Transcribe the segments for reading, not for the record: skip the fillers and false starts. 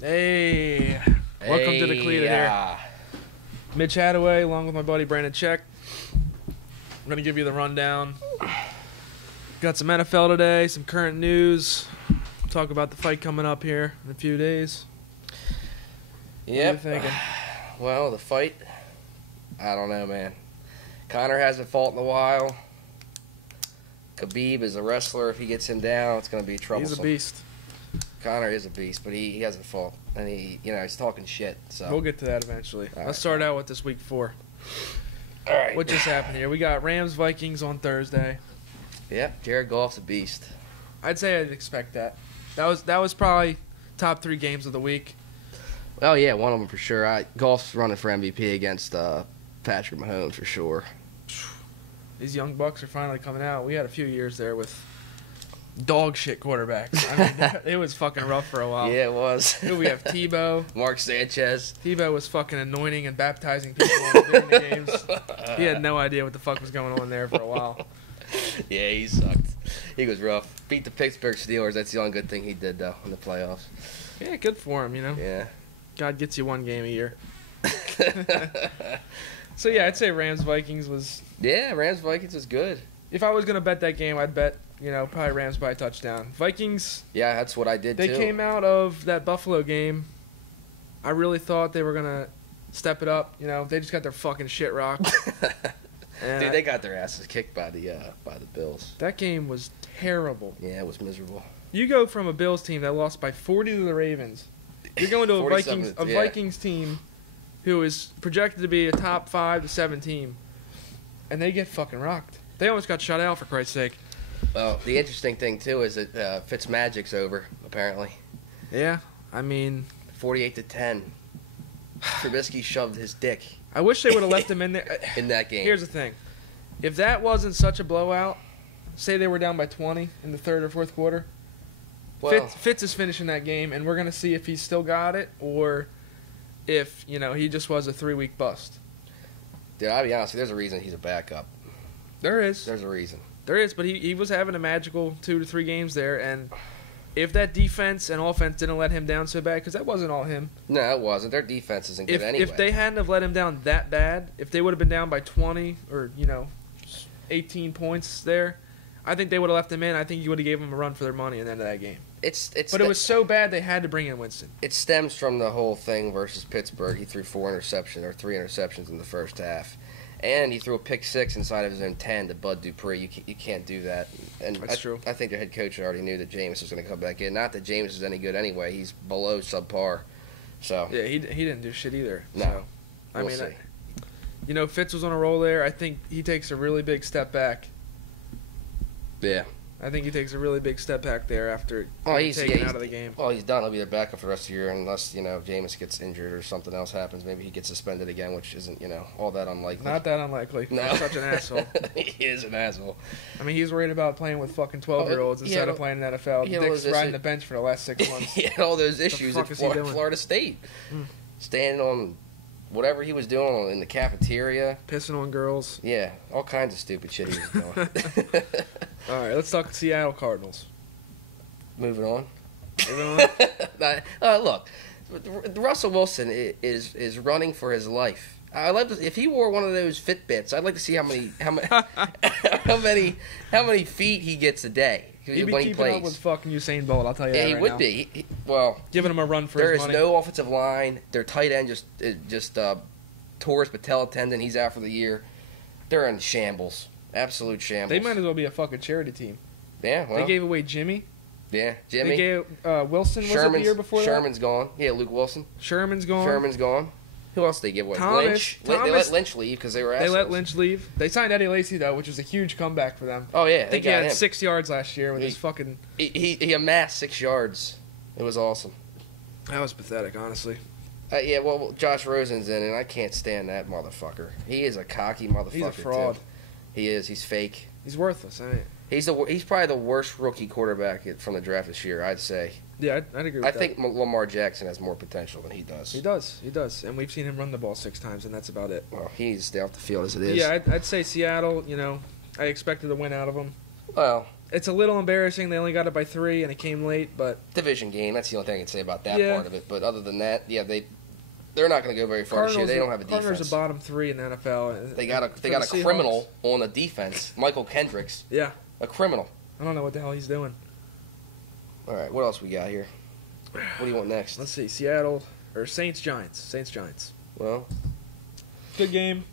Hey, welcome to Decleated here. Mitch Hadaway, along with my buddy Brandon Check. I'm going to give you the rundown. Got some NFL today, some current news. Talk about the fight coming up here in a few days. Yep. What are you thinking? Well, the fight, I don't know, man. Conor hasn't fought in a while. Khabib is a wrestler. If he gets him down, it's going to be troublesome. He's a beast. Conor is a beast, but he hasn't fought, and he's talking shit. So We'll get to that eventually. All Let's start out with this week 4. all right. What just happened here? We got Rams-Vikings on Thursday. Yep, Jared Goff's a beast. I'd say I'd expect that. That was probably top 3 games of the week. Oh yeah, one of them for sure. Goff's running for MVP against Patrick Mahomes for sure. These young bucks are finally coming out. We had a few years there with dog shit quarterbacks. I mean, it was fucking rough for a while. Yeah, it was. We have Tebow. Mark Sanchez. Tebow was fucking anointing and baptizing people during the games. He had no idea what the fuck was going on there for a while. Yeah, he sucked. He was rough. Beat the Pittsburgh Steelers. That's the only good thing he did, though, in the playoffs. Yeah, good for him, Yeah. God gets you one game a year. So, yeah, I'd say Rams-Vikings was... Yeah, Rams-Vikings was good. If I was going to bet that game, I'd bet, probably Rams by a touchdown. Vikings... Yeah, that's what I did, They too. came out of that Buffalo game. I really thought they were going to step it up. They just got their fucking shit rocked. And Dude, they got their asses kicked by the Bills. that game was terrible. Yeah, it was miserable. You go from a Bills team that lost by 40 to the Ravens. You're going to a 47, Vikings team who is projected to be a top 5 to 7 team, and they get fucking rocked. They almost got shut out, for Christ's sake. Well, the interesting thing, too, is that Fitzmagic's over, apparently. Yeah, I mean... 48-10. Trubisky shoved his dick I wish they would have left him in there. in that game. Here's the thing. If that wasn't such a blowout, say they were down by 20 in the third or fourth quarter, Well, Fitz is finishing that game, and we're going to see if he's still got it or if, he just was a 3-week bust. dude, I'll be honest with you, there's a reason he's a backup. There is. There's a reason. There is, but he was having a magical 2 to 3 games there, and if that defense and offense didn't let him down so bad, because that wasn't all him. No, it wasn't. Their defense isn't good If anyway. if they hadn't have let him down that bad, if they would have been down by 20 or 18 points there, I think they would have left him in. I think you would have gave him a run for their money at the end of that game. But it was so bad they had to bring in Winston. It stems from the whole thing versus Pittsburgh. He threw 3 interceptions in the first half. And he threw a pick 6 inside of his own 10 to Bud Dupree. You can't do that. And That's true. I think their head coach already knew that Jameis was going to come back in. Not that Jameis is any good anyway. He's below subpar. So Yeah, he didn't do shit either. No. So, we'll see. Fitz was on a roll there. I think he takes a really big step back. Yeah. I think he takes a really big step back there after getting taken out of the game. Well, he's done. He'll be their backup for the rest of the year unless, Jameis gets injured or something else happens. Maybe he gets suspended again, which isn't, all that unlikely. Not that unlikely. No. He's such an asshole. He is an asshole. I mean, he's worried about playing with fucking 12-year-olds instead of playing in the NFL. Dick's riding the bench for the last 6 months. He had all those issues at fuck is he doing? Florida State. Standing on whatever he was doing in the cafeteria. Pissing on girls. Yeah, all kinds of stupid shit he was doing. All right, let's talk Seattle Cardinals. Moving on. Moving on? Look, Russell Wilson is running for his life. I love if he wore one of those Fitbits. I'd like to see how many feet he gets a day He'd be when he keeping plays. up with fucking Usain Bolt, I'll tell you Yeah, that he right would now. be. Well, Giving him a run for there his is money. no offensive line. Their tight end just tore his patella tendon. He's out for the year. They're in shambles. Absolute shambles. They might as well be a fucking charity team. Yeah, well. They gave away Jimmy. Yeah, Jimmy. They gave Wilson, was it the year before that? Sherman's gone. Yeah, Luke Wilson. Sherman's gone. Sherman's gone. Who else did they give away? Lynch. They let Lynch leave because they were assholes. They let Lynch leave. They signed Eddie Lacy, though, which was a huge comeback for them. Oh, yeah. I think he had 6 yards last year with his fucking... He amassed 6 yards. It was awesome. That was pathetic, honestly. Yeah, well, Josh Rosen's in, and I can't stand that motherfucker. He is a cocky motherfucker, He's a fraud. too. He is. He's fake. He's worthless, ain't he? He's probably the worst rookie quarterback from the draft this year, I'd say. Yeah, I'd agree with I that. think Lamar Jackson has more potential than he does. He does. And we've seen him run the ball 6 times, and that's about it. Well, he's stay off the field as it is. Yeah, I'd say Seattle, I expected a win out of them. Well, It's a little embarrassing. They only got it by 3, and it came late, but... Division game, that's the only thing I can say about that part of it. But other than that, yeah, they're not going to go very far this year. They don't have a defense. Cardinals are bottom 3 in the NFL. They got a criminal on the defense, Michael Kendricks. Yeah. A criminal. I don't know what the hell he's doing. All right, what else we got here? What do you want next? Let's see. Saints-Giants. Saints-Giants. Well, good game.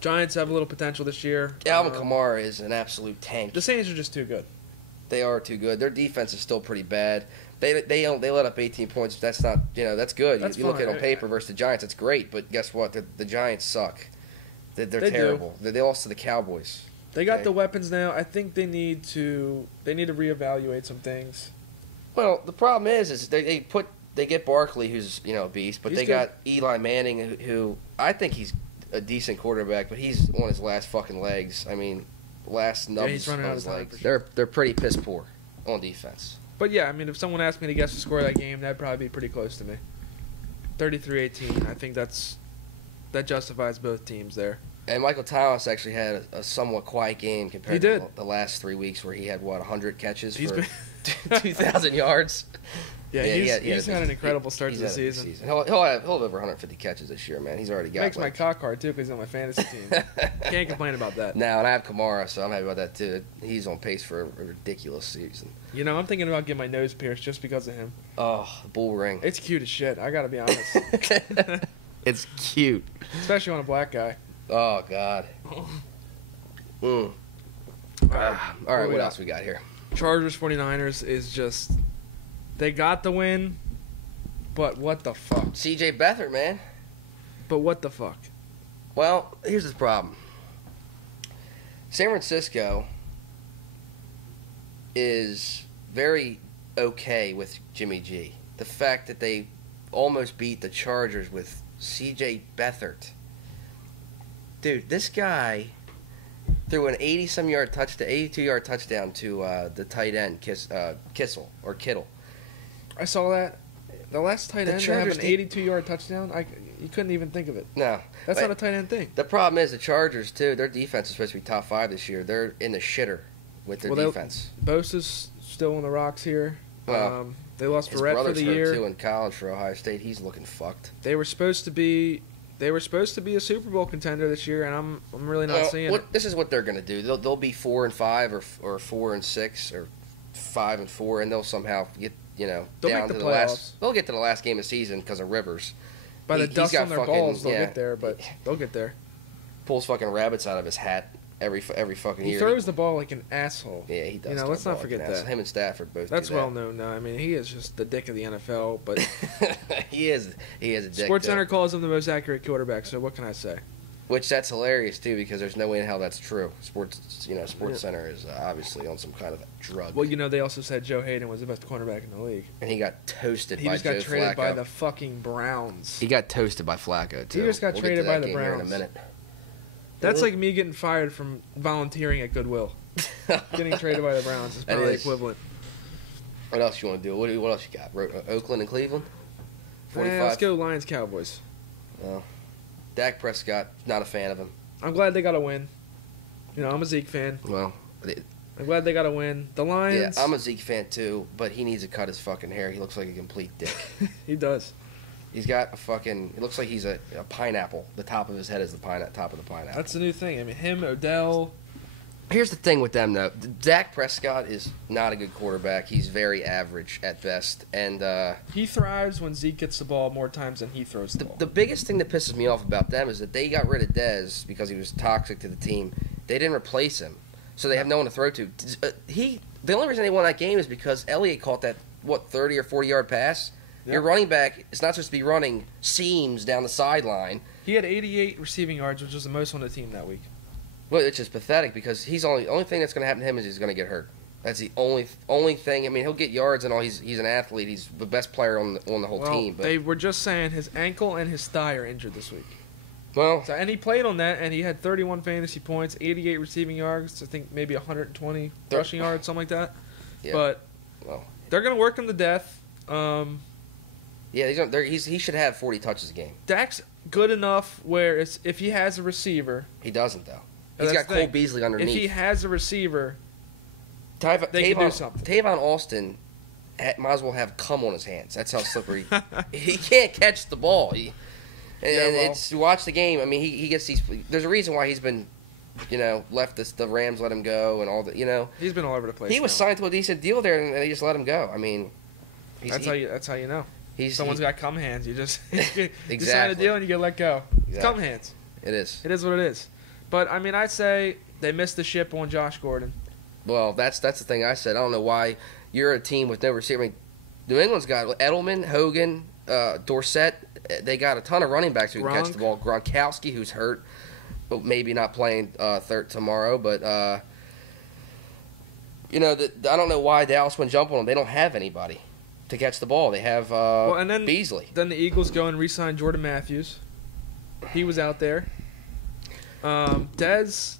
Giants have a little potential this year. Alvin Kamara is an absolute tank. The Saints are just too good. They are too good. Their defense is still pretty bad. They let up 18 points. That's not, that's good. You look at it on paper versus the Giants, it's great. But guess what? The Giants suck. They're terrible. They lost to the Cowboys. They got the weapons now. I think they need to reevaluate some things. Well, the problem is they get Barkley, who's a beast, but they got Eli Manning, who I think he's a decent quarterback, but he's on his last fucking legs. I mean, last nubs on his legs. They're pretty piss poor on defense. But yeah, I mean, if someone asked me to guess the score of that game, that'd probably be pretty close to me. 33-18. I think that justifies both teams there. And Michael Thomas actually had a somewhat quiet game compared to the last 3 weeks, where he had 100 catches for 2,000 yards. Yeah, he's had an incredible start to the season. He'll have over 150 catches this year, man. He's already got. Makes my cock hard too because he's on my fantasy team. Can't complain about that. No, and I have Kamara, so I'm happy about that too. He's on pace for a ridiculous season. I'm thinking about getting my nose pierced just because of him. Oh, the bull ring. It's cute as shit. I gotta be honest. It's cute, especially on a black guy. Oh God. All right, what else we got here? Chargers 49ers is just. They got the win, but what the fuck? C.J. Beathard, man. But what the fuck? Well, here's the problem. San Francisco is very okay with Jimmy G. The fact that they almost beat the Chargers with C.J. Beathard. Dude, this guy threw an 82-yard touchdown to the tight end, Kittle. I saw that. The last tight end to have an 82-yard touchdown, you couldn't even think of it. No. That's not a tight end thing. The problem is the Chargers, too, their defense is supposed to be top 5 this year. They're in the shitter with their defense. Bosa's still on the rocks here. Well, they lost Verrett for the year. His brother's hurt, too, in college for Ohio State. He's looking fucked. They were supposed to be a Super Bowl contender this year, and I'm really not seeing it. This is what they're going to do. They'll be 4-5 or 4-6 or 5-4, and they'll somehow get down to the last. They'll get to the last game of the season because of Rivers. By the dust on their balls, they'll get there, but they'll get there. Pulls fucking rabbits out of his hat every fucking year. He throws the ball like an asshole. Yeah, he does. Let's not forget that. Him and Stafford both. That's well known now. I mean, he is just the dick of the NFL, but he is a dick. SportsCenter calls him the most accurate quarterback. So what can I say? Which that's hilarious too, because there's no way in hell that's true. SportsCenter is obviously on some kind of drug. Well, they also said Joe Hayden was the best cornerback in the league, and he got toasted. He by just got traded Flacco. by the fucking Browns. He got toasted by Flacco too. He just got traded by the Browns. Here in a minute. That's like me getting fired from volunteering at Goodwill. Getting traded by the Browns is probably equivalent. What else you want to do? What else you got? Oakland and Cleveland. 45. Let's go Lions Cowboys. Well, Dak Prescott, not a fan of him. I'm glad they got a win. I'm a Zeke fan. Well, I'm glad they got a win. The Lions. Yeah, I'm a Zeke fan too, but he needs to cut his fucking hair. He looks like a complete dick. He does. He's got a fucking. It looks like he's a pineapple. The top of his head is the top of the pineapple. That's the new thing. I mean, him, Odell. Here's the thing with them, though. Dak Prescott is not a good quarterback. He's very average at best, and he thrives when Zeke gets the ball more times than he throws the ball. The biggest thing that pisses me off about them is that they got rid of Dez because he was toxic to the team. They didn't replace him, so they have no one to throw to. The only reason they won that game is because Elliott caught that 30 or 40-yard pass. Yep. Your running back is not supposed to be running seams down the sideline. He had 88 receiving yards, which was the most on the team that week. Well, it's just pathetic because he's only thing that's going to happen to him is he's going to get hurt. That's the only thing. I mean, he'll get yards and all. He's an athlete. He's the best player on the whole team. But they were just saying his ankle and his thigh are injured this week. Well, and he played on that, and he had 31 fantasy points, 88 receiving yards. I think maybe 120 rushing yards, something like that. Yeah. But they're going to work him to death. Yeah, he should have 40 touches a game. Dak's good enough where if he has a receiver. He doesn't, though. He's got Cole Beasley underneath. If he has a receiver, they can do something. Tavon Austin might as well have cum on his hands. That's how slippery. He can't catch the ball. It's you watch the game. I mean, he gets these. There's a reason why he's been, left the Rams let him go and all that. He's been all over the place. He was signed to a decent deal there, and they just let him go. I mean, that's how you know. Someone's got cum hands. You just exactly. You sign a deal and you get let go. Exactly. It's cum hands. It is. It is what it is. But I mean, I'd say they missed the ship on Josh Gordon. Well, that's the thing I said. I don't know why you're a team with no receiver. I mean, New England's got Edelman, Hogan, Dorsett. They got a ton of running backs who can catch the ball. Gronkowski, who's hurt, but maybe not playing tomorrow. But I don't know why Dallas wouldn't jump on them. They don't have anybody to catch the ball. They have and then Beasley. Then the Eagles go and re-sign Jordan Matthews. He was out there. Dez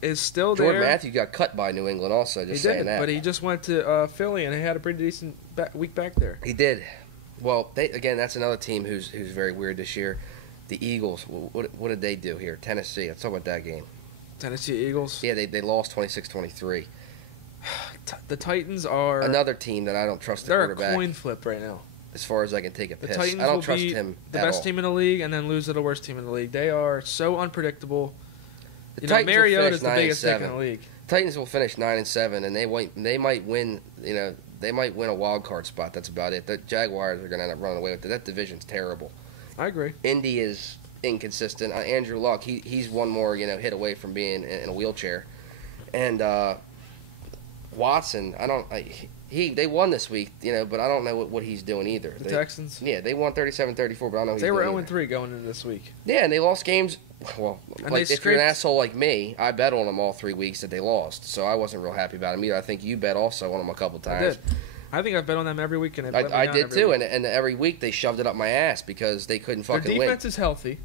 is still there. Jordan Matthews got cut by New England also, just saying that. But he just went to Philly, and he had a pretty decent week back there. He did. Well, that's another team who's very weird this year. The Eagles, what did they do here? Tennessee. Let's talk about that game. Tennessee Eagles? Yeah, they lost 26-23. The Titans are... Another team that I don't trust the quarterback. They're a coin flip right now. As far as I can take a piss. The Titans I don't will trust be him the at best all. team in the league and then lose to the worst team in the league. They are so unpredictable. The Titans Mariota is the 9-7. biggest pick in the league. Titans will finish 9-7, and they might win. They might win a wild card spot. That's about it. The Jaguars are going to end up running away with it. That division's terrible. I agree. Indy is inconsistent. Andrew Luck, he's one more hit away from being in a wheelchair, and Watson. They won this week, but I don't know what he's doing either. The Texans? Yeah, they won 37-34, but I don't know what They were 0-3 going into this week. Yeah, and they lost games. Well, and like if you're an asshole like me, I bet on them all 3 weeks that they lost, so I wasn't real happy about them either. I think you bet also on them a couple times. I did. I think I've bet on them every week, and I did too, and every week they shoved it up my ass because they couldn't fucking win. Their defense is healthy.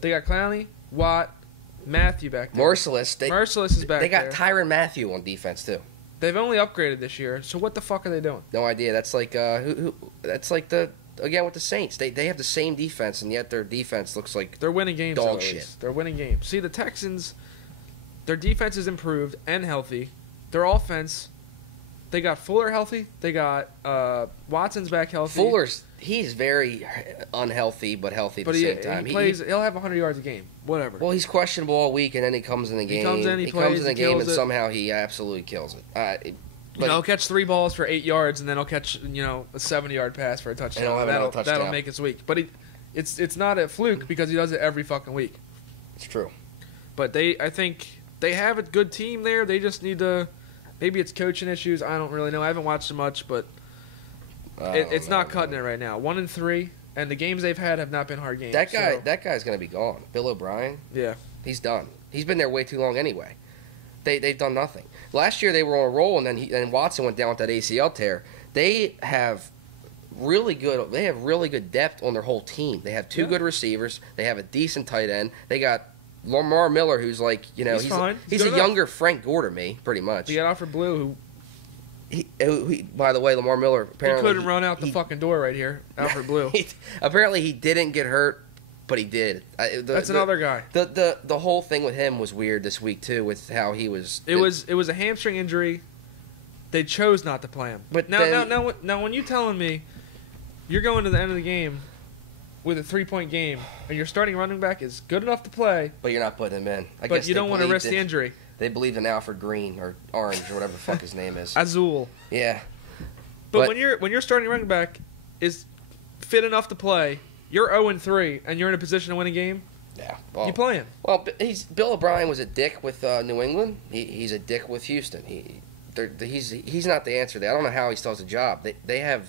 They got Clowney, Watt, Matthew back there. Merciless is back there. They got Tyrann Mathieu on defense too. They've only upgraded this year, so what the fuck are they doing? No idea. That's like That's like again with the Saints. They have the same defense, and yet their defense looks like they're winning games. Dog shit. They're winning games. See, the Texans, their defense is improved and healthy. Their offense, they got Fuller healthy. They got Watson's back healthy. He's very unhealthy, but healthy at the same time. He'll have 100 yards a game. Whatever. Well, he's questionable all week, and then he comes in the game. He comes in the game, and somehow he absolutely kills it. He'll catch 3 balls for 8 yards, and then he'll catch a 70-yard pass for a touchdown. That'll make his week. But it's not a fluke because he does it every fucking week. It's true. But I think they have a good team there. They just need to. Maybe it's coaching issues. I don't really know. I haven't watched them much, but it's not cutting it right now. 1-3, and the games they've had have not been hard games. That guy's going to be gone. Bill O'Brien. Yeah, he's done. He's been there way too long anyway. They've done nothing. Last year they were on a roll, and then Watson went down with that ACL tear. They have really good depth on their whole team. They have 2 good receivers. They have a decent tight end. They got Lamar Miller, who's like he's fine. He's a younger Frank Gore to me, pretty much. They got Alfred Blue, who by the way, Lamar Miller apparently he couldn't run out the fucking door right here. Alfred Blue. Apparently he didn't get hurt, but he did. That's another guy. The whole thing with him was weird this week too, with how he was. It was a hamstring injury. They chose not to play him. But now, when you telling me you're going to the end of the game with a 3-point game, and your starting running back is good enough to play, but you're not putting him in. I but guess you don't want to risk the injury. They believed in Alfred Green or Orange or whatever the fuck his name is. Azul. Yeah. But when your starting running back is fit enough to play, you're 0-3 and you're in a position to win a game. Yeah. You play him. Well, Bill O'Brien was a dick with New England. He's a dick with Houston. He's not the answer there. I don't know how he still has a job. They have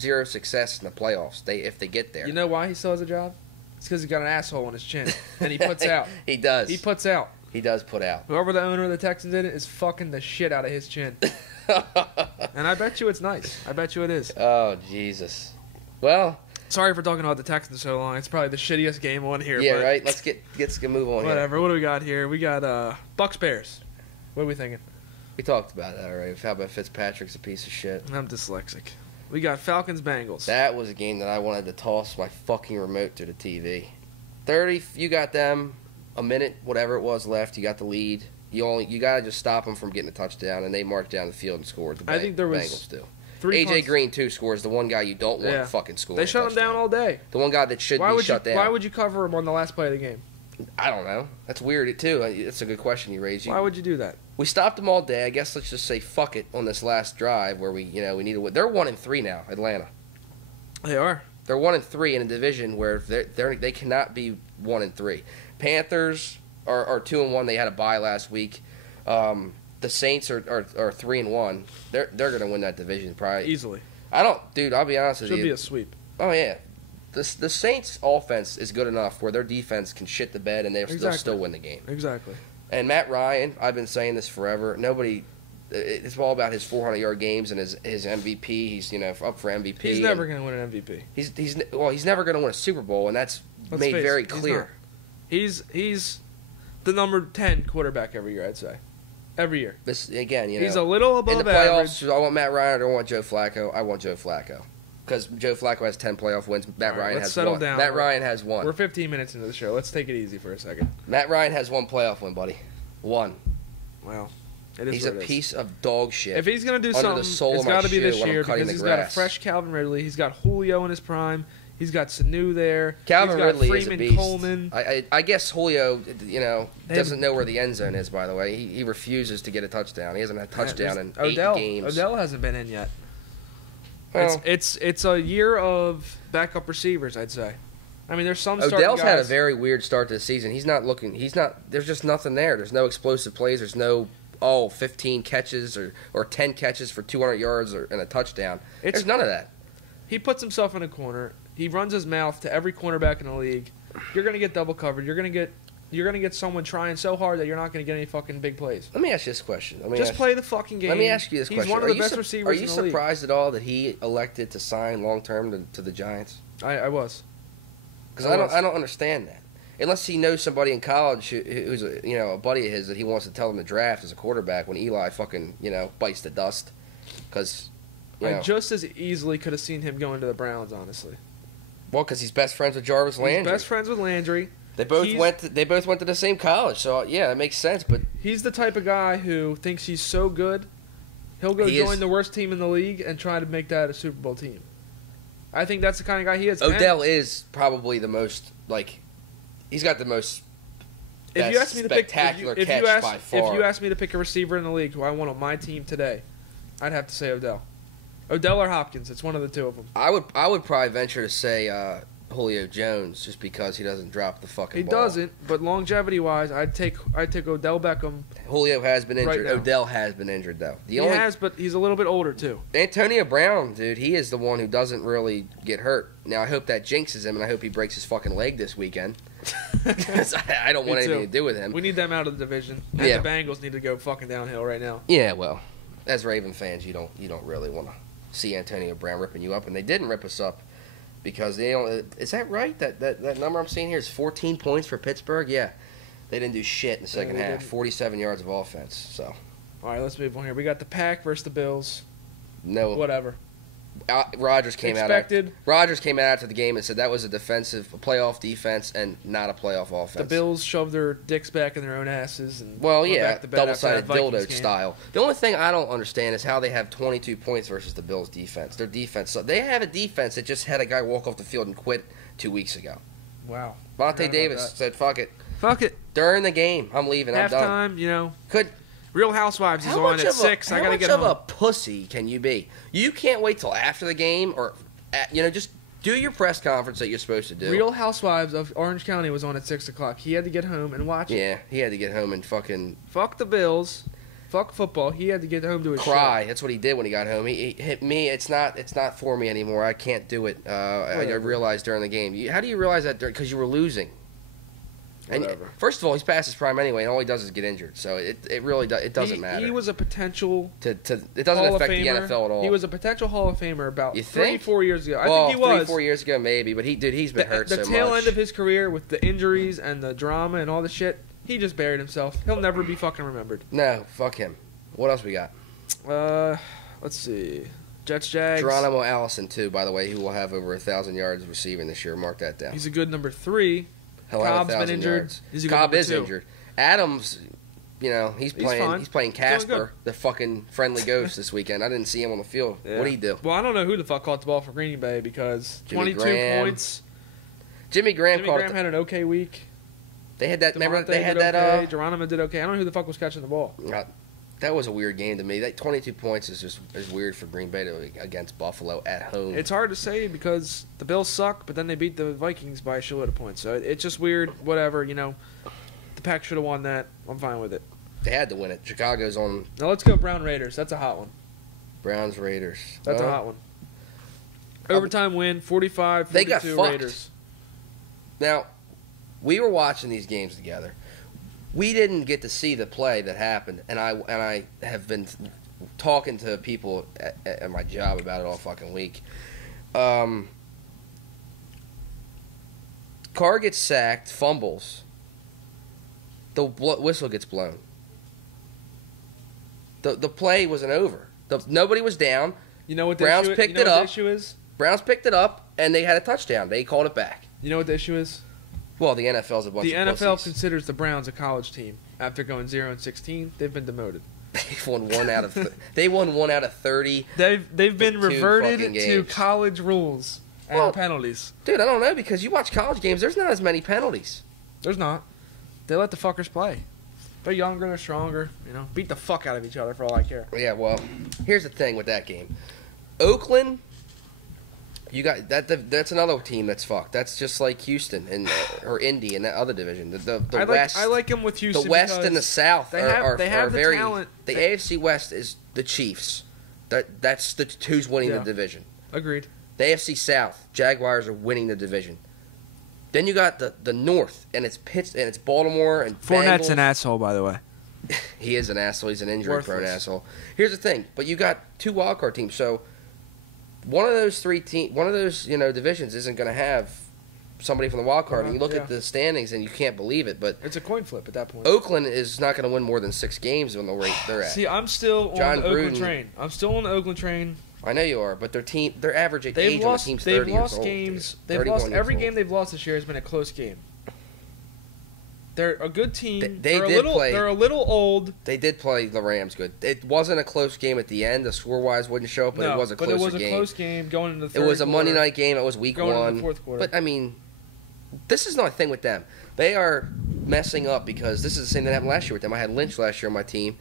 0 success in the playoffs. If they get there. You know why he still has a job? It's because he's got an asshole on his chin, and he puts out. He does. He puts out. He does put out. Whoever the owner of the Texans is fucking the shit out of his chin. And I bet you it's nice. I bet you it is. Oh, Jesus. Well. Sorry for talking about the Texans so long. It's probably the shittiest game on here. Yeah, right. Let's get move on. Whatever. Here. What do we got here? We got Bucks Bears. What are we thinking? We talked about that already. How about Fitzpatrick's a piece of shit? I'm dyslexic. We got Falcons Bengals. That was a game that I wanted to toss my fucking remote to the TV. 30. You got them. A minute, whatever it was left. You got the lead. You got to just stop them from getting a touchdown, and they march down the field and score. I think there was Bengals do. 3 AJ punts. Green too scores. The one guy you don't want to fucking score. They shut him down all day. The one guy that should be shut down. Why would you cover him on the last play of the game? I don't know. That's weird too. It's a good question you raised. Why would you do that? We stopped them all day. I guess let's just say fuck it on this last drive where we need to win. They're 1-3 now. Atlanta. They are. They're 1-3 in a division where they cannot be 1-3. Panthers are 2-1. They had a bye last week. The Saints are 3-1. They're going to win that division probably Easily. Dude, I'll be honest with you. Should be a sweep. Oh yeah, the Saints offense is good enough where their defense can shit the bed and they'll still win the game. Exactly. And Matt Ryan, I've been saying this forever. It's all about his 400-yard games and his MVP. He's up for MVP. He's never going to win an MVP. He's never going to win a Super Bowl, and that's made very clear. He's the number 10 quarterback every year, I'd say. Every year. This again, he's a little above in the playoffs. average. I want Matt Ryan. I don't want Joe Flacco. I want Joe Flacco because Joe Flacco has 10 playoff wins. Matt Ryan has settle 1. down. Matt Ryan has 1. We're 15 minutes into the show. Let's take it easy for a second. Matt Ryan has 1 playoff win, buddy. 1. Well, he's a piece of dog shit. If he's going to do something, it's got to be this year because he's got a fresh Calvin Ridley. He's got Julio in his prime. He's got Sanu there. Calvin Ridley Freeman, is a beast. Coleman. I guess Julio, doesn't know where the end zone is, by the way. He refuses to get a touchdown. He hasn't had a touchdown in 8 games. Odell hasn't been in yet. Well, it's a year of backup receivers, I'd say. I mean, there's some Odell's had a very weird start to the season. There's just nothing there. There's no explosive plays. There's no 15 catches or 10 catches for 200 yards and a touchdown. There's none of that. He puts himself in a corner. He runs his mouth to every cornerback in the league. You're going to get double covered. You're going to get someone trying so hard that you're not going to get any fucking big plays. Let me ask you this question. Play the fucking game. Let me ask you this question. He's one of the best receivers in the league. Are you surprised at all that he elected to sign long term to the Giants? I was. Because I don't understand that. Unless he knows somebody in college who's a buddy of his that he wants to tell him to draft as a quarterback when Eli fucking bites the dust. Because I just as easily could have seen him going to the Browns, honestly. Well, because he's best friends with Jarvis Landry. He's best friends with Landry. They both went to the same college, so yeah, that makes sense. But he's the type of guy who thinks he's so good, he'll go join the worst team in the league and try to make that a Super Bowl team. I think that's the kind of guy he is. Odell is probably the most he's got the most. If you ask me to pick, by far. If you ask me to pick a receiver in the league who I want on my team today, I'd have to say Odell. Odell or Hopkins, it's one of the two of them. I would probably venture to say Julio Jones just because he doesn't drop the fucking ball. He doesn't, but longevity-wise, I'd take Odell Beckham. Julio has been injured. Right now. Odell has been injured, though. He has, but he's a little bit older, too. Antonio Brown, dude, he is the one who doesn't really get hurt. Now, I hope that jinxes him, and I hope he breaks his fucking leg this weekend. Because I don't want anything to do with him. We need them out of the division. And the Bengals need to go fucking downhill right now. Yeah, well, as Raven fans, you don't really want to see Antonio Brown ripping you up, and they didn't rip us up because they don't. Is that right? That number I'm seeing here is 14 points for Pittsburgh. Yeah, they didn't do shit in the second half. 47 yards of offense. So, all right, let's move on here. We got the Pack versus the Bills. No, whatever. Rodgers came out after the game and said that was a playoff defense and not a playoff offense. The Bills shoved their dicks back in their own asses. And double-sided dildo style. The only thing I don't understand is how they have 22 points versus the Bills' defense. Their defense, they have a defense that just had a guy walk off the field and quit 2 weeks ago. Wow. Vontae Davis said, "Fuck it." Fuck it. During the game, I'm leaving. I'm done. Halftime, Real Housewives is on at 6. I gotta get home. How much of a pussy can you be? You can't wait till after the game, or just do your press conference that you're supposed to do. Real Housewives of Orange County was on at 6 o'clock. He had to get home and watch it. Yeah, he had to get home and fucking fuck the Bills, fuck football. He had to get home to his cry. Show. That's what he did when he got home. He hit me. It's not for me anymore. I can't do it. I realized during the game. How do you realize that? Because you were losing. And first of all, he's past his prime anyway, and all he does is get injured. So it really doesn't matter. He was a potential it doesn't affect the NFL at all. He was a potential Hall of Famer about 3-4 years ago. I think he was 3-4 years ago maybe, but he's been hurt so much. The tail end of his career with the injuries and the drama and all the shit, he just buried himself. He'll never be fucking remembered. No, fuck him. What else we got? Let's see. Jets, Jags. Geronimo Allison too, by the way, who will have over 1,000 yards receiving this year. Mark that down. He's a good number 3. Cobb's been injured. Cobb is 2. Injured. Adams, He's playing Casper, the fucking friendly ghost this weekend. I didn't see him on the field. Yeah. What did he do? Well, I don't know who the fuck caught the ball for Green Bay because 22 points. Jimmy Graham had an okay week. They had that. Remember they had that. Okay. Geronimo did okay. I don't know who the fuck was catching the ball. That was a weird game to me. That 22 points is weird for Green Bay against Buffalo at home. It's hard to say because the Bills suck, but then they beat the Vikings by a shitload of points. So it's just weird. Whatever, the Pack should have won that. I'm fine with it. They had to win it. Chicago's on. Now let's go Brown Raiders. That's a hot one. Browns Raiders. That's a hot one. Overtime win, 45-42 they got fucked. Raiders. Now, we were watching these games together. We didn't get to see the play that happened, and I have been talking to people at my job about it all fucking week. Carr gets sacked, fumbles. The whistle gets blown. The play wasn't over. Nobody was down. You know what the Browns issue, picked you know it what up. The issue is? Browns picked it up, and they had a touchdown. They called it back. You know what the issue is? Well, the NFL's a bunch of pussies. The NFL considers the Browns a college team. After going 0-16, they've been demoted. They've won one out of they won 1 out of 30. They've been reverted to college rules and penalties. Dude, I don't know because you watch college games. There's not as many penalties. There's not. They let the fuckers play. They're younger, they're stronger. Beat the fuck out of each other for all I care. Yeah, well, here's the thing with that game. Oakland, you got that's another team that's fucked. That's just like Houston or Indy in that other division. The West. I like them with Houston. The West and the South are the very. Talent. The AFC West is the Chiefs. That's who's winning the division. Agreed. The AFC South, Jaguars are winning the division. Then you got the North, and it's Baltimore and Fournette's Bengals. an asshole, by the way. He is an asshole. He's an injury-prone asshole. Here's the thing, but you got 2 wildcard teams, so one of those divisions isn't going to have somebody from the wildcard. And you look at the standings, and you can't believe it. But it's a coin flip at that point. Oakland is not going to win more than 6 games on the rate they're at. See, I'm still on the Oakland train. I know you are, but their average age on the team's 30 years old. They've lost every game they've lost this year has been a close game. They're a good team. They're a little old. They did play the Rams good. It wasn't a close game at the end. The score-wise wouldn't show up, but it was a close game. But it was a close game going into the third quarter. It was a Monday night game. It was week 1. Going into the fourth quarter. But, I mean, this is not a thing with them. They are messing up because this is the same that happened last year with them. I had Lynch last year on my team.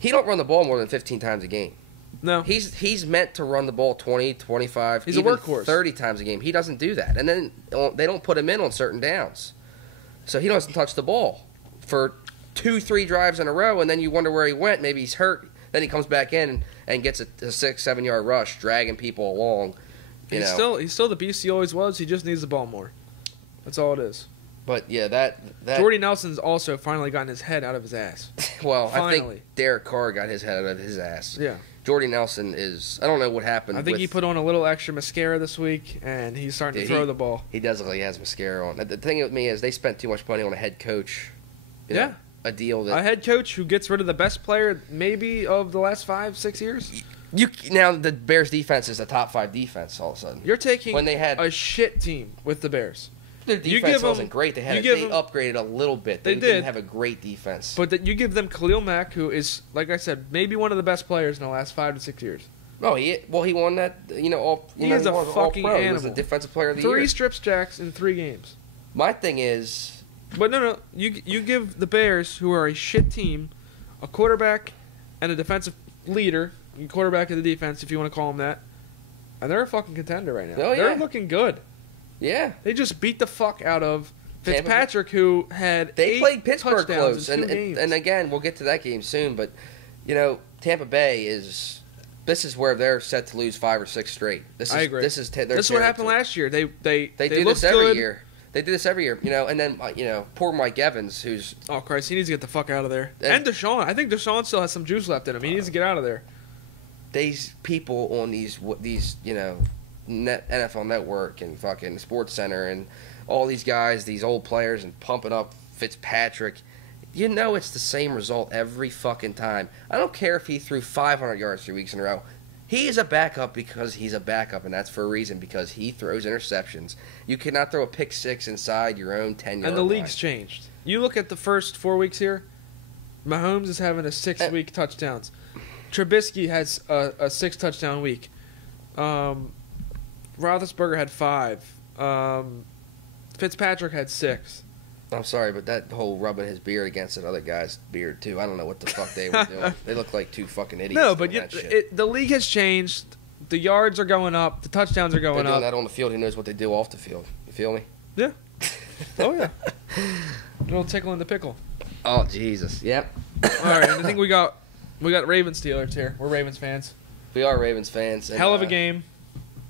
He don't run the ball more than 15 times a game. No. He's meant to run the ball 20, 25, He's even a workhorse. 30 times a game. He doesn't do that. And then they don't put him in on certain downs. So he doesn't touch the ball for 2-3 drives in a row, and then you wonder where he went. Maybe he's hurt. Then he comes back in and gets a 6-7 yard rush, dragging people along. He's still the beast he always was. He just needs the ball more. That's all it is. But yeah, that Jordy Nelson's also finally gotten his head out of his ass. Well, finally. I think Derek Carr got his head out of his ass. Yeah. Jordy Nelson is. I don't know what happened. I think he put on a little extra mascara this week, and he's starting to throw the ball. He does look like he has mascara on. The thing with me is they spent too much money on a head coach. A deal that a head coach who gets rid of the best player maybe of the last 5-6 years. Now the Bears defense is a top 5 defense all of a sudden. You're taking when they had a shit team with the Bears. Their defense wasn't great. They upgraded a little bit. They didn't have a great defense. But you give them Khalil Mack, who is, like I said, maybe one of the best players in the last 5 to 6 years. Oh, he won that. He is a fucking animal. He was the defensive player of the year. 3 strip jacks in 3 games. My thing is, but no, you give the Bears, who are a shit team, a quarterback and a defensive leader, quarterback of the defense, if you want to call him that, and they're a fucking contender right now. They're looking good. Yeah, they just beat the fuck out of Fitzpatrick, who had they played Pittsburgh close, and again we'll get to that game soon. But Tampa Bay is where they're set to lose 5 or 6 straight. I agree. This is what happened last year. They do this every year. They do this every year, and then poor Mike Evans, who's Christ, he needs to get the fuck out of there. And Deshaun, I think Deshaun still has some juice left in him. He needs to get out of there. These people on these NFL Network and fucking Sports Center and all these guys, these old players, and pumping up Fitzpatrick. It's the same result every fucking time. I don't care if he threw 500 yards 3 weeks in a row. He is a backup because he's a backup, and that's for a reason, because he throws interceptions. You cannot throw a pick 6 inside your own 10-yard line. And the league's changed. You look at the first 4 weeks here, Mahomes is having a 6-week touchdowns. Trubisky has a 6-touchdown week. Roethlisberger had 5. Fitzpatrick had 6. I'm sorry, but that whole rubbing his beard against another guy's beard, too. I don't know what the fuck they were doing. They look like two fucking idiots. No, but the league has changed. The yards are going up. The touchdowns are going up. They're doing that on the field. Who knows what they do off the field? You feel me? Yeah. Oh, yeah. A little tickle in the pickle. Oh, Jesus. Yep. All right, I think we got Ravens Steelers here. We're Ravens fans. We are Ravens fans. And, hell of a game.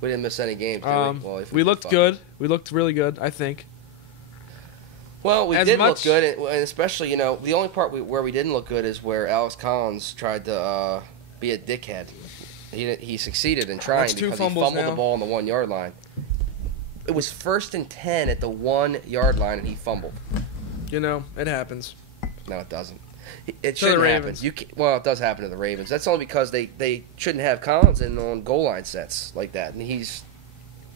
We didn't miss any games, did we? Well, we looked good. We looked really good, I think. Well, we did look good, and especially, the only part where we didn't look good is where Alex Collins tried to be a dickhead. He succeeded in trying because he fumbled the ball on the 1-yard line. It was 1st and 10 at the 1-yard line, and he fumbled. It happens. No, it doesn't. It shouldn't happen. Well, it does happen to the Ravens. That's only because they shouldn't have Collins in on goal line sets like that, and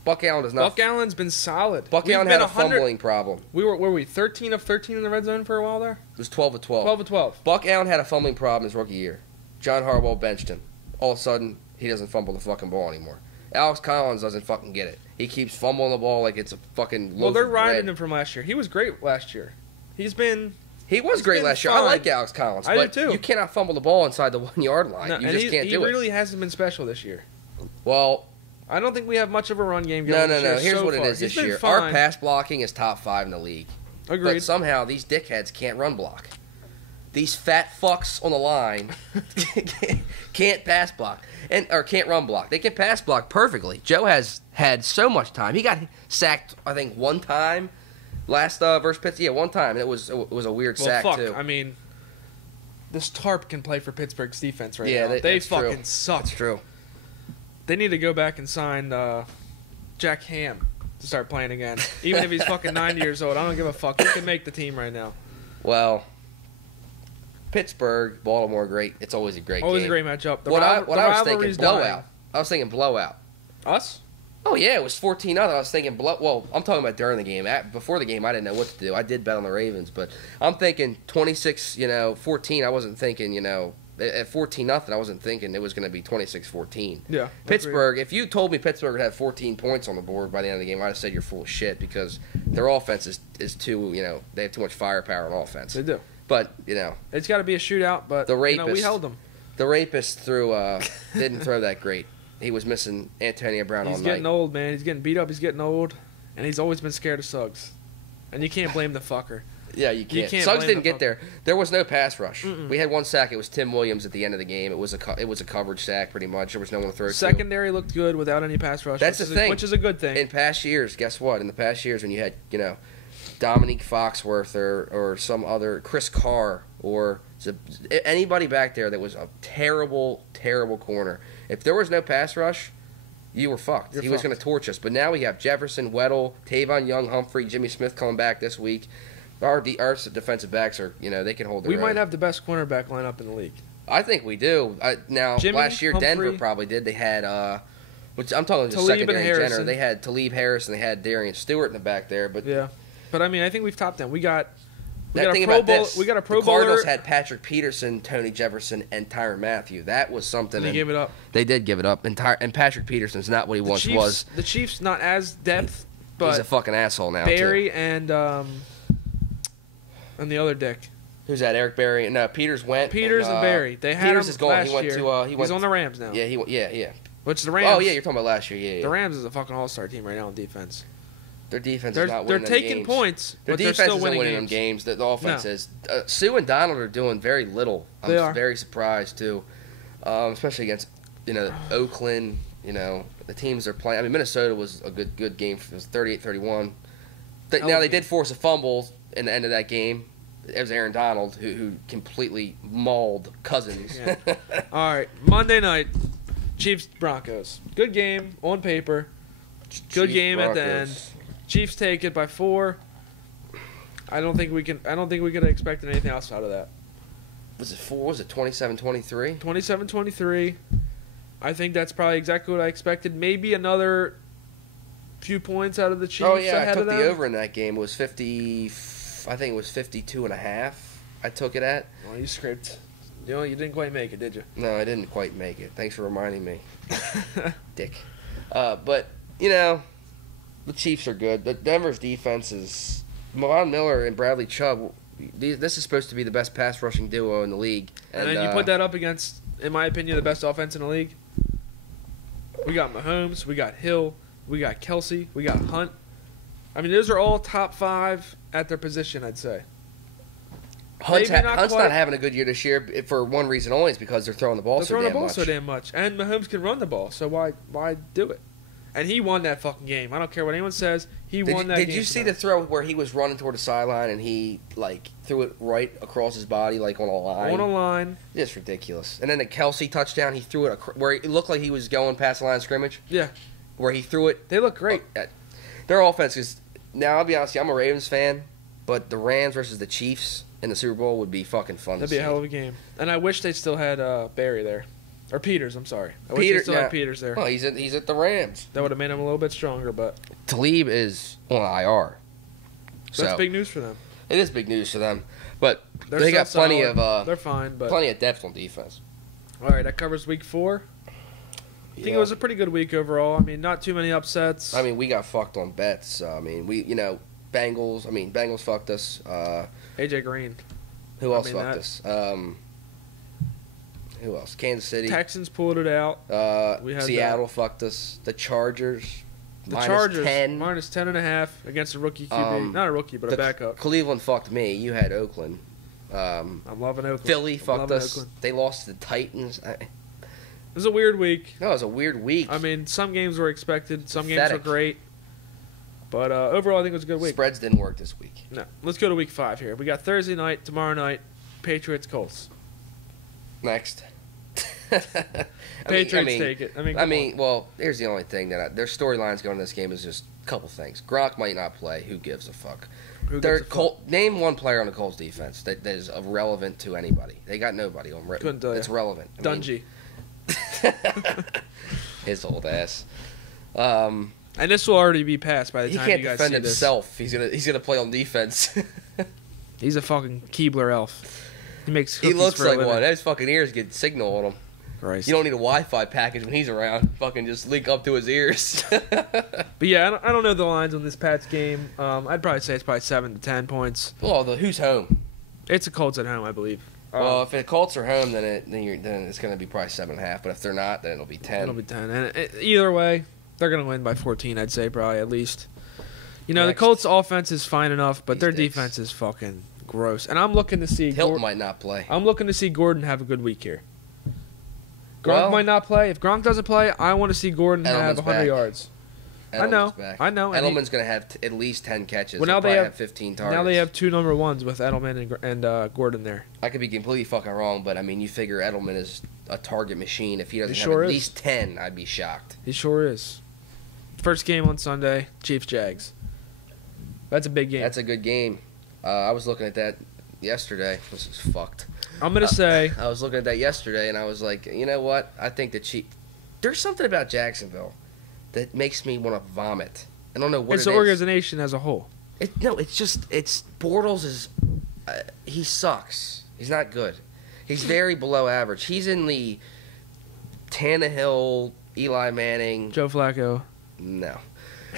Buck Allen does not. Buck Allen's been solid. Buck Allen had a fumbling problem. Were we 13 of 13 in the red zone for a while there? It was 12 of 12. 12 of 12. Buck Allen had a fumbling problem his rookie year. John Harbaugh benched him. All of a sudden, he doesn't fumble the fucking ball anymore. Alex Collins doesn't fucking get it. He keeps fumbling the ball like it's a fucking loaf Well, they're of bread. riding him from last year. He was great last year. He was great last year. I like Alex Collins. I but do too. You cannot fumble the ball inside the 1-yard line. No, you just can't do it. He really hasn't been special this year. Well, I don't think we have much of a run game going this year. No. Here's what it is this year. Our pass blocking is top 5 in the league. Agreed. But somehow these dickheads can't run block. These fat fucks on the line can't pass block or can't run block. They can pass block perfectly. Joe has had so much time. He got sacked, I think, one time last versus Pittsburgh. Yeah, one time, and it was a weird sack too. I mean, this tarp can play for Pittsburgh's defense right now. Yeah, they fucking suck. That's true. They need to go back and sign Jack Ham to start playing again. Even if he's fucking 90 years old, I don't give a fuck. He can make the team right now. Well, Pittsburgh, Baltimore, great. It's always a great game. Always a great matchup. I was thinking blowout. I was thinking blowout. Us? Oh, yeah, it was 14-0. I was thinking, well, I'm talking about during the game. Before the game, I didn't know what to do. I did bet on the Ravens, but I'm thinking 26, 14. I wasn't thinking, at 14-0, I wasn't thinking it was going to be 26-14. Yeah. Pittsburgh, if you told me Pittsburgh would have 14 points on the board by the end of the game, I'd have said you're full of shit because their offense is too, they have too much firepower on offense. They do. But, it's got to be a shootout, but the rapist, we held them. The rapist didn't throw that great. He was missing Antonio Brown all night. He's getting old, man. He's getting beat up. He's getting old. And he's always been scared of Suggs. And you can't blame the fucker. Yeah, you can't. Suggs didn't get there. There was no pass rush. Mm-mm. We had one sack. It was Tim Williams at the end of the game. It was a coverage sack pretty much. There was no one to throw to. Secondary looked good without any pass rush. That's the thing. Which is a good thing. In past years, guess what? In the past years when you had, Dominique Foxworth or some other Chris Carr or anybody back there that was a terrible, terrible corner. If there was no pass rush, you were fucked. He was going to torch us. But now we have Jefferson, Weddle, Tavon Young, Humphrey, Jimmy Smith coming back this week. Our defensive backs are, they can hold their own. We might have the best cornerback lineup in the league. I think we do. Last year, Humphrey, Denver probably did. They had, which I'm talking about the secondary general. They had Talib Harris and they had Darian Stewart in the back there. But yeah. But, I think we've topped them. We got a Pro Bowler. The Cardinals had Patrick Peterson, Tony Jefferson, and Tyrann Mathieu. That was something. They gave it up. They did give it up. And Patrick Peterson's not what he once was. The Chiefs not as depth, but he's a fucking asshole now. Barry too. And the other dick. Who's that? Eric Berry. No, Peters went. Peters and Barry. They had Peters him is going. Last year. He's on the Rams now. Yeah, yeah. Which the Rams? Oh yeah, you're talking about last year. Yeah. The Rams is a fucking all-star team right now on defense. Their defense is not winning games. They're taking points, but they're still winning them games. The offense is. Sue and Donald are doing very little. I'm very surprised too, especially against Oakland. The teams are playing. I mean, Minnesota was a good game. It was 38-31. Now they did force a fumble in the end of that game. It was Aaron Donald who completely mauled Cousins. Yeah. All right, Monday night, Chiefs Broncos. Good game on paper. Good game at the end. Chiefs take it by 4. I don't think we could have expected anything else out of that. Was it 4? Was it 27-23? 27-23. I think that's probably exactly what I expected. Maybe another few points out of the Chiefs. Oh yeah, I took the over in that game. It was 50. I think it was 52.5. I took it at. Well, you scraped. You didn't quite make it, did you? No, I didn't quite make it. Thanks for reminding me. Dick. But, you know, the Chiefs are good. But Denver's defense is... Von Miller and Bradley Chubb, this is supposed to be the best pass rushing duo in the league. And then you put that up against, in my opinion, the best offense in the league. We got Mahomes, we got Hill, we got Kelsey, we got Hunt. I mean, those are all top 5 at their position, I'd say. Hunt's not having a good year this year for one reason only, is because they're throwing the ball so damn much. And Mahomes can run the ball, so why do it? And he won that fucking game. I don't care what anyone says. He won that game. Did you see the throw where he was running toward the sideline and he threw it right across his body on a line? On a line. Just ridiculous. And then the Kelsey touchdown, he threw it where it looked like he was going past the line of scrimmage. Yeah. Where he threw it. They look great. Their offense is... Now, I'll be honest with you, I'm a Ravens fan, but the Rams versus the Chiefs in the Super Bowl would be fucking fun to see. That'd be a hell of a game. And I wish they still had Barry there. Or Peters, I'm sorry. I wish they still had Peters there. Well, he's at the Rams. That would have made him a little bit stronger, but... Talib is on IR. That's big news for them. It is big news for them. But they got plenty of... They're fine, but... Plenty of depth on defense. All right, that covers week 4. I think it was a pretty good week overall. I mean, not too many upsets. I mean, we got fucked on bets. I mean, Bengals fucked us. AJ Green. Who else fucked us? Who else? Kansas City. Texans pulled it out. Seattle fucked us. The Chargers. Chargers minus 10.5 against a rookie QB. Not a rookie, but a backup. Cleveland fucked me. You had Oakland. I'm loving Oakland. Philly fucked us. Oakland. They lost to the Titans. It was a weird week. No, it was a weird week. I mean, some games were expected. Some games were great. But overall, I think it was a good week. Spreads didn't work this week. No. Let's go to week 5 here. We got Thursday night, tomorrow night, Patriots, Colts. Next. Patriots take it. Well, here's the only thing their storylines going in this game is just a couple things. Gronk might not play. Who gives a fuck? Name one player on the Colts defense that is relevant to anybody. They got nobody on. Couldn't tell you. It's relevant. Dungy. His old ass. And this will already be passed by the time you guys see this. He can't defend himself. He's gonna play on defense. He's a fucking Keebler elf. He looks like one. His fucking ears get signal on him. Christ. You don't need a Wi-Fi package when he's around. Fucking just link up to his ears. But yeah, I don't know the lines on this Pats game. I'd probably say it's probably 7 to 10 points. Well, who's home? It's the Colts at home, I believe. Well, if the Colts are home, then it's going to be probably 7.5. But if they're not, then it'll be 10. It'll be 10. And either way, they're going to win by 14. I'd say probably at least. The Colts' offense is fine enough, but their defense is fucking gross. And I'm looking to see Hilton might not play. I'm looking to see Gordon have a good week here. Gronk might not play. If Gronk doesn't play, I want to see Gordon have 100 yards. I know. Edelman's going to have at least 10 catches. Well, now they have 15 targets. Now they have 2 number 1s with Edelman and Gordon there. I could be completely fucking wrong, but I mean, you figure Edelman is a target machine. If he doesn't have at least 10, I'd be shocked. He sure is. First game on Sunday, Chiefs-Jags. That's a big game. That's a good game. I was looking at that yesterday. This is fucked. I'm going to say... I was looking at that yesterday, and I was like, you know what? I think the Chiefs... There's something about Jacksonville that makes me want to vomit. I don't know what it is. It's the organization as a whole. It's Bortles is... he sucks. He's not good. He's very below average. He's in the Tannehill, Eli Manning... Joe Flacco. No.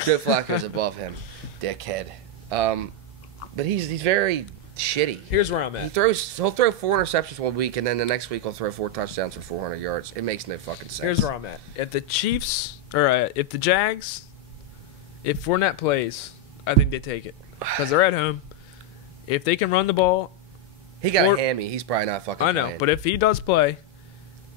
Joe Flacco's above him. Dickhead. But he's very... shitty. Here's where I'm at. He'll throw 4 interceptions one week, and then the next week he'll throw 4 touchdowns for 400 yards. It makes no fucking sense. Here's where I'm at. If the Chiefs, or if the Jags, if Fournette plays, I think they take it because they're at home. If they can run the ball, he got a hammy. He's probably not fucking. I know, playing. But if he does play,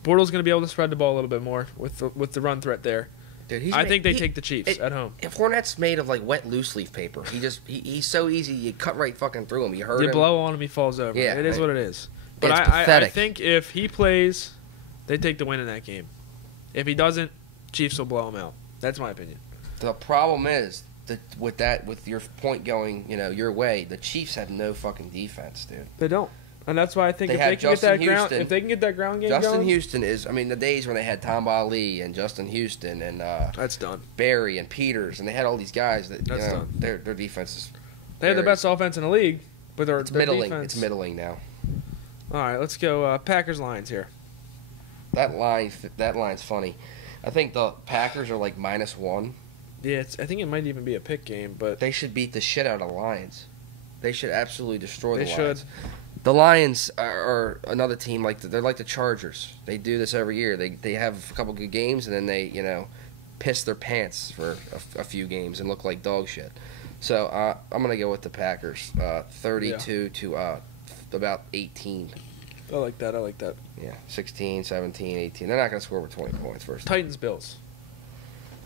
Bortles going to be able to spread the ball a little bit more with the run threat there. Dude, I think they take the Chiefs at home. If Fournette's made of like wet loose leaf paper, he's so easy. You cut right fucking through him. You hurt him. You blow on him, he falls over. Yeah, it is what it is. But I think if he plays, they take the win in that game. If he doesn't, Chiefs will blow him out. That's my opinion. The problem is that with your point going, your way, the Chiefs have no fucking defense, dude. They don't. And that's why I think if they can get that ground game Justin going, Houston is, the days when they had Tamba Ali and Justin Houston and that's done. Barry and Peters, and they had all these guys that done. Their defense is. They have the best offense in the league, but their middling. defense, It's middling now. All right, let's go Packers Lions here. That line's funny. I think the Packers are like -1. Yeah, I think it might even be a pick game, but They should beat the shit out of the Lions. They should absolutely destroy the they Lions. should. The Lions are another team they're like the Chargers. They do this every year. They have a couple good games and then they piss their pants for a few games and look like dog shit. So I'm gonna go with the Packers, 32 to about 18. I like that. Yeah, 16, 17, 18. They're not gonna score over 20 points first. Titans Bills.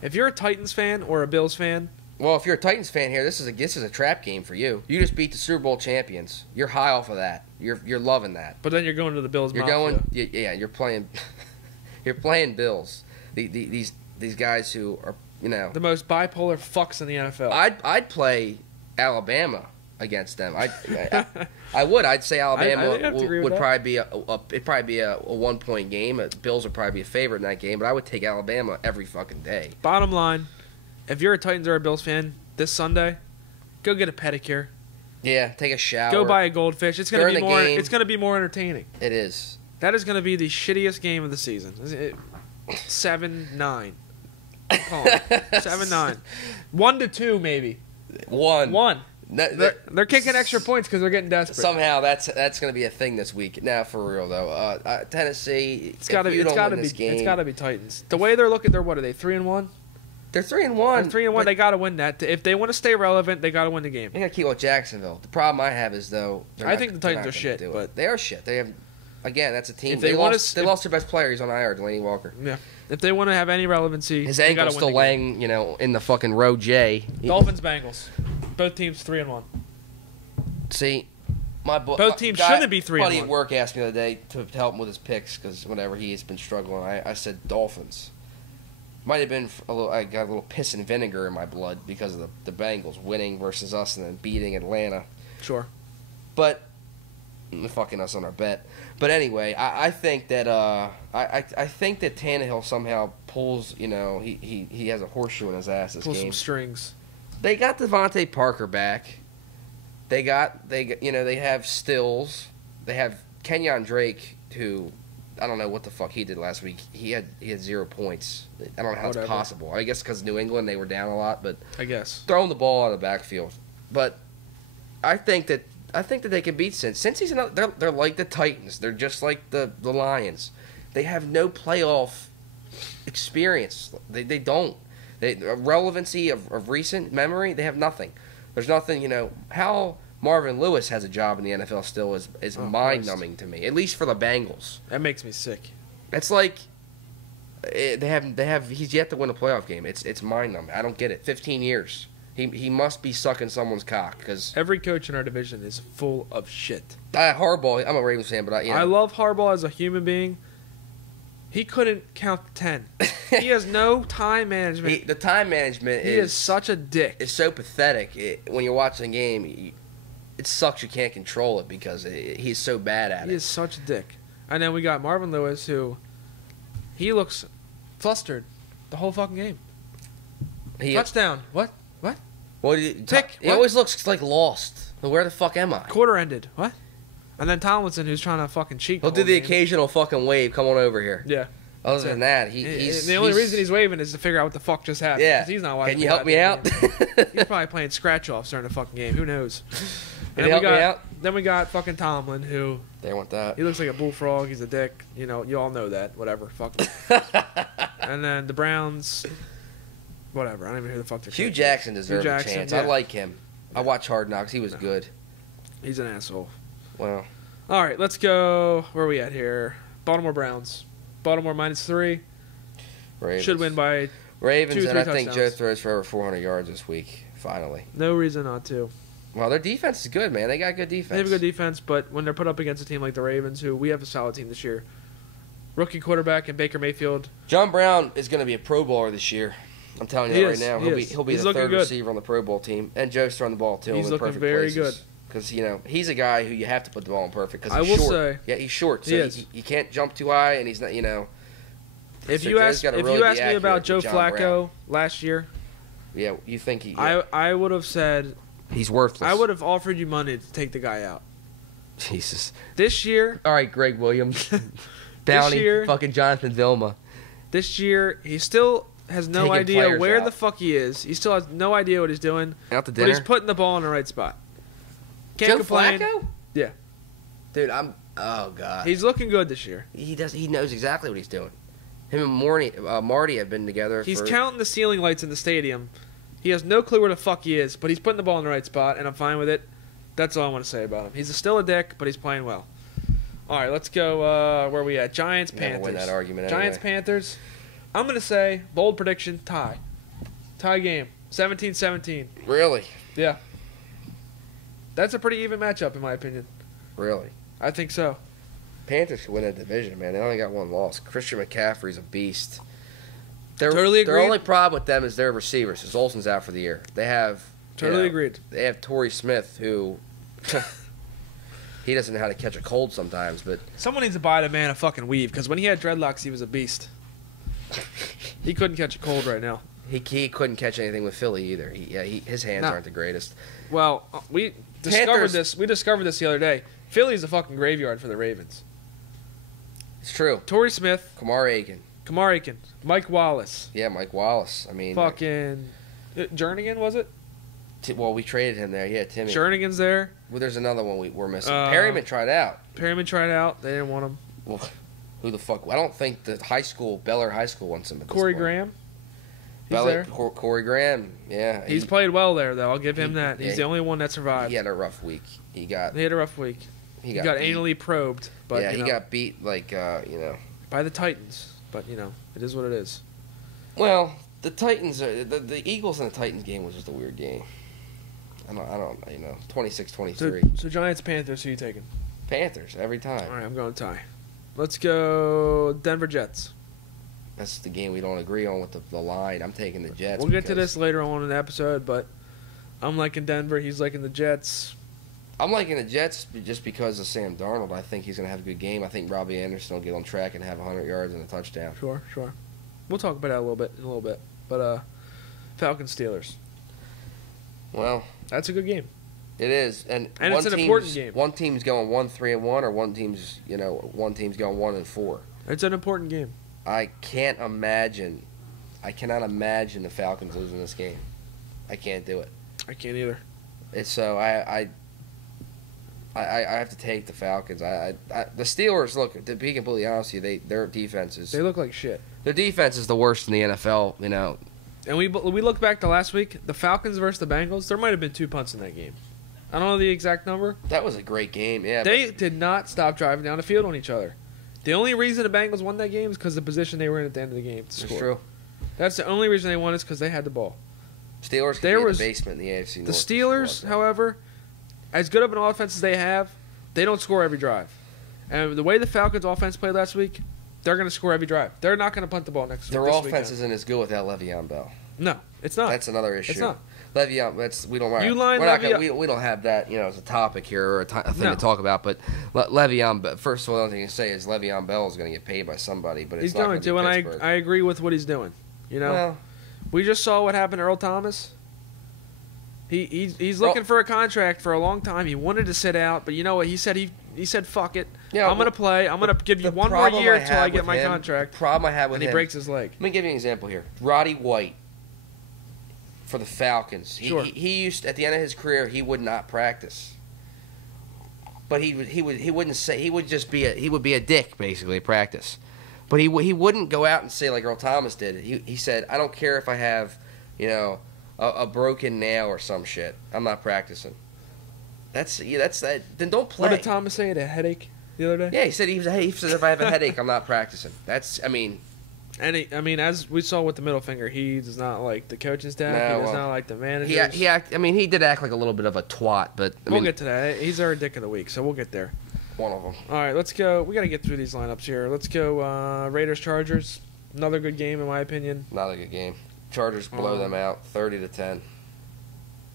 If you're a Titans fan or a Bills fan, Well, if you're a Titans fan here, this is a trap game for you. You just beat the Super Bowl champions. You're high off of that. You're loving that. but then you're going to the Bills. You're Mafia. going. Yeah, you're playing. You're playing Bills. These guys who are the most bipolar fucks in the NFL. I'd play Alabama against them. I would. I'd say Alabama would probably be it'd probably be a 1-point game. Bills would probably be a favorite in that game, but I would take Alabama every fucking day. Bottom line, if you're a Titans or a Bills fan this Sunday, go get a pedicure. Yeah, take a shower. Go buy a goldfish. It's gonna During be the more. game. It's gonna be more entertaining. It is. That is gonna be the shittiest game of the season. 7-9. 7-9. 1-2 maybe. One. They're kicking extra points because they're getting desperate. Somehow that's going to be a thing this week. Now for real though, Tennessee. It's gotta be Titans. The way they're looking, what are they? 3-1. They're 3-1. They're 3-1. They gotta win that. If they want to stay relevant, they gotta win the game. They got to keep with Jacksonville. The problem I have is though. I think the Titans are shit, but they are shit. They have. Again, that's a team. If they lost their best player. He's on IR, Delaney Walker. Yeah. If they want to have any relevancy, his they gotta ankle's win still the game. laying, in the fucking row J. Dolphins, Bengals, both teams 3-1. See, both teams shouldn't be 3-1. Buddy at work asked me the other day to help him with his picks because whenever he has been struggling, I said Dolphins. Might have been I got a little piss and vinegar in my blood because of the Bengals winning versus us and then beating Atlanta. Sure. But fucking us on our bet. But anyway, I think that I think that Tannehill somehow pulls. He has a horseshoe in his ass this game. Pull some strings. They got Devontae Parker back. They have Stills. They have Kenyon Drake, who I don't know what the fuck he did last week. He had 0 points. I don't know how it's possible. I guess because New England they were down a lot, but I guess throwing the ball out of the backfield. But I think that they can beat Cincy. Cincy's they're like the Titans. They're just like the Lions. They have no playoff experience. They don't. Relevancy of recent memory. They have nothing. There's nothing. How Marvin Lewis has a job in the NFL still is mind-numbing to me. At least for the Bengals. That makes me sick. It's like he's yet to win a playoff game. It's mind-numbing. I don't get it. 15 years. He must be sucking someone's cock because every coach in our division is full of shit. Harbaugh. I'm a Ravens fan, but I love Harbaugh as a human being. He couldn't count to 10. He has no time management. The time management he is such a dick. It's so pathetic. When you're watching the game, it sucks you can't control it because he's so bad at it. He is such a dick. And then we got Marvin Lewis, who he looks flustered the whole fucking game. Touchdown. What? What? He always looks like lost. Where the fuck am I? Quarter ended. What? And then Tomlinson, who's trying to fucking cheat. He'll do the occasional fucking wave. Come on over here. Yeah. Other than that, he's the only reason he's waving is to figure out what the fuck just happened. Yeah. He's not watching. Can you help me out? He's probably playing scratch offs during the fucking game. Who knows? Can you help me out? Then we got fucking Tomlin, who they want that. He looks like a bullfrog. He's a dick. You all know that. Whatever. Fuck him. And then the Browns. Whatever. I don't even hear the fuck they're Hugh Jackson deserves a chance. Yeah. I like him. I watch Hard Knocks. He was good. He's an asshole. Well. All right, let's go. Where are we at here? Baltimore Browns. Baltimore -3. Ravens. Should win by Ravens, 2-3 and I touchdowns. think Joe throws for over 400 yards this week, finally. No reason not to. Well, their defense is good, man. They got good defense. They have a good defense, but when they're put up against a team like the Ravens, who we have a solid team this year, rookie quarterback and Baker Mayfield. John Brown is going to be a Pro Bowler this year. I'm telling you that right now. He'll be the third receiver on the Pro Bowl team, and Joe's throwing the ball too. He's looking very good. Because because he's a guy who you have to put the ball in perfect. Because I will say, yeah, he's short, so he can't jump too high, and he's not. If you asked me about Joe Flacco last year, yeah, you think I would have said he's worthless. I would have offered you money to take the guy out. Jesus. This year, All right, Greg Williams. Downey, year- fucking Jonathan Vilma. this year, he still has no Taking idea players where out. the fuck he is. He still has no idea what he's doing. Out to But he's dinner. putting the ball in the right spot. Can't Joe complain. Flacco? Yeah. Dude, oh god. He's looking good this year. He knows exactly what he's doing. Him and Marty have been together He's for counting the ceiling lights in the stadium. He has no clue where the fuck he is, but he's putting the ball in the right spot, and I'm fine with it. That's all I want to say about him. He's still a dick, but he's playing well. All right, let's go. Where are we at? Giants, Never Panthers. win that argument Giants, anyway. Panthers. I'm going to say, bold prediction, tie. Tie game. 17-17. Really? Yeah. That's a pretty even matchup, in my opinion. Really? I think so. Panthers could win that division, man. They only got one loss. Christian McCaffrey's a beast. Totally Their agreed. only problem with them is their receivers. Because Olsen's out for the year. They have Totally agreed. They have Torrey Smith, who he doesn't know how to catch a cold sometimes. But Someone needs to buy the man a fucking weave, because when he had dreadlocks, he was a beast. He couldn't catch a cold right now. he couldn't catch anything with Philly either. His hands No. aren't the greatest. Well, we discovered Panthers- this. We discovered this the other day. Philly's a fucking graveyard for the Ravens. It's true. Torrey Smith, Kamar Aiken. Kamar Aiken, Mike Wallace, Yeah, Mike Wallace. I mean, fucking Jernigan, was it? well, we traded him there. Yeah, Timmy. Jernigan's there. Well, there's another one we're missing. Uh, Perryman tried out. Perryman tried out. They didn't want him. Well, who the fuck? I don't think the Bel Air High School wants him. At this Corey point. Graham. He's there. Corey Graham. Yeah, He's played well there, though. I'll give him that. He's yeah, the only one that survived. He had a rough week. He He had a rough week. He got beat. anally probed, but Yeah, you he know, got beat by the Titans. But it is what it is. Well, the Titans, the Eagles and the Titans game was just a weird game. I don't, 26-23. So Giants, Panthers. Who you taking? Panthers every All time. right, I'm going tie. Let's go Denver Jets. That's the game we don't agree on with the line. I'm taking the Jets. We'll get to because this later on in the episode, but I'm liking Denver. He's liking the Jets. I'm liking the Jets just because of Sam Darnold. I think he's going to have a good game. I think Robbie Anderson will get on track and have 100 yards and a touchdown. Sure. We'll talk about that in a little bit. But Falcons Steelers. Well, That's a good game. it is, and it's an important game. One team's going 1-3-1, or one team's going 1-4. It's an important game. I cannot imagine the Falcons losing this game. I can't do it. I can't either. It's so I have to take the Falcons. The Steelers, look, to be completely honest with you, their defense is They look like shit. their defense is the worst in the NFL. And we look back to last week, the Falcons versus the Bengals. There might have been 2 punts in that game. I don't know the exact number. That was a great game. Yeah, They did not stop driving down the field on each other. The only reason the Bengals won that game is because of the position they were in at the end of the game. To it's score. true. That's the only reason they won is because they had the ball. Steelers could There be in was- the basement in the AFC North. The Steelers, however, as good of an offense as they have, they don't score every drive. And the way the Falcons' offense played last week, they're going to score every drive. They're not going to punt the ball next week. their this offense weekend. isn't as good without Le'Veon Bell. No, it's not. That's another issue. It's not. Le'Veon, we don't. You line we're not gonna, Le'Veon- we don't have that, as a topic here or a thing No. to talk about. But Le'Veon, first of all, the only thing to say is Le'Veon Bell is going to get paid by somebody, but it's He's not going going to, be and Pittsburgh. I agree with what he's doing. Well, We just saw what happened to Earl Thomas. He's looking for a contract for a long time. He wanted to sit out, but you know what? He said he said fuck it. Yeah, I'm going to play. I'm going to give you the one more problem year I until I have get with my him- contract. The problem I have with And he him, breaks his leg. Let me give you an example here. Roddy White for the Falcons. Sure. He used at the end of his career he would not practice, but he wouldn't say he would just be he would be a dick basically at practice, but he wouldn't go out and say like Earl Thomas did. He said I don't care if I have a broken nail or some shit. I'm not practicing. That's that. Then don't play. What did Thomas say? He had a headache the other day? Yeah, he said if I have a headache, I'm not practicing. And as we saw with the middle finger, he does not like the coaching staff. No, he does well, not like the managers. he did act like a little bit of a twat, but We'll get to that. He's our dick of the week, so we'll get there. one of them. All right, let's go. We got to get through these lineups here. Let's go Raiders-Chargers. Another good game, in my opinion. Not a good game. Chargers blow them out 30-10.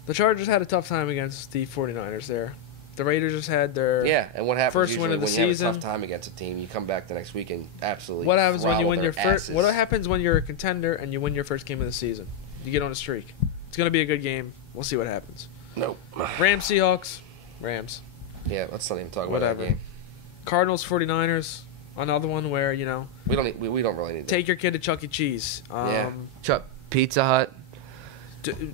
The Chargers had a tough time against the 49ers there. The Raiders just had their... Yeah, and what happens first usually win of the when you season. have a tough time against a team, you come back the next week and absolutely What happens when you throttle win your their first? asses. What happens when you're a contender and you win your first game of the season? You get on a streak. It's going to be a good game. We'll see what happens. Nope. Rams, Seahawks. Rams. Yeah, let's not even talk about Whatever. that game. Cardinals 49ers, another one where, you know, We don't really need take your kid to Chuck E. Cheese. Chuck, Pizza Hut.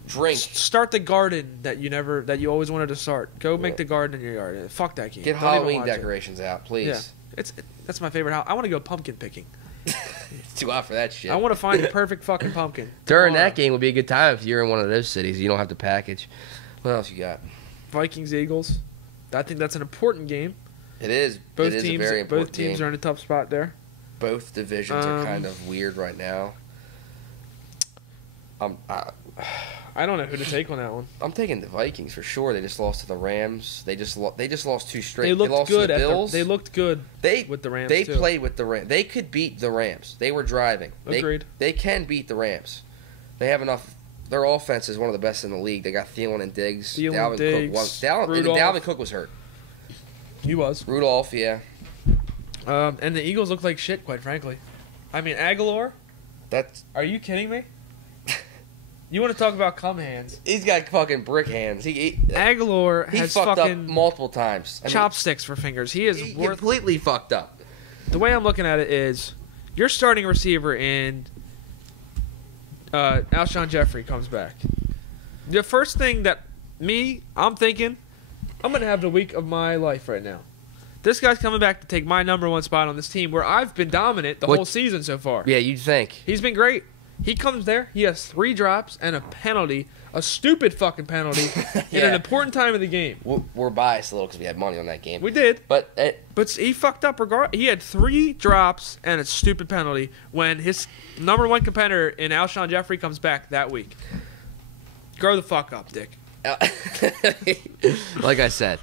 Drink. Start the garden that you always wanted to start. Go make the garden in your yard. Fuck that game. Get Don't Halloween decorations out, please. Yeah. That's my favorite house. I want to go pumpkin picking. It's too hot for that shit. I want to find the perfect fucking pumpkin. During that game would be a good time if you're in one of those cities. You don't have to package. What else you got? Vikings Eagles. I think that's an important game. It is. Both it is teams. a very important Both teams game. are in a tough spot there. Both divisions are kind of weird right now. I don't know who to take on that one. I'm taking the Vikings for sure. They just lost to the Rams. They just lost 2 straight. They looked lost good. To the Bills. They looked good. With the Rams. They too. played with the Rams. They could beat the Rams. They were driving. Agreed. They can beat the Rams. They have enough. Their offense is one of the best in the league. They got Thielen and Diggs. Dalvin Cook was hurt. He was. Rudolph, yeah. And the Eagles look like shit, quite frankly. I mean, Aguilar. Are you kidding me? You want to talk about cum hands? He's got fucking brick hands. Aguilar he has fucked fucking up multiple times. Chopsticks for fingers. He is completely fucked up. The way I'm looking at it is, your starting receiver in Alshon Jeffrey comes back. The first thing that I'm thinking, I'm going to have the week of my life right now. This guy's coming back to take my number 1 spot on this team where I've been dominant the whole season so far. Yeah, you'd think. He's been great. He comes there, he has 3 drops and a penalty, a stupid fucking penalty, in an important time of the game. We're biased a little because we had money on that game. We did. But he fucked up. He had 3 drops and a stupid penalty when his number 1 competitor in Alshon Jeffrey comes back that week. Grow the fuck up, Dick. Like I said,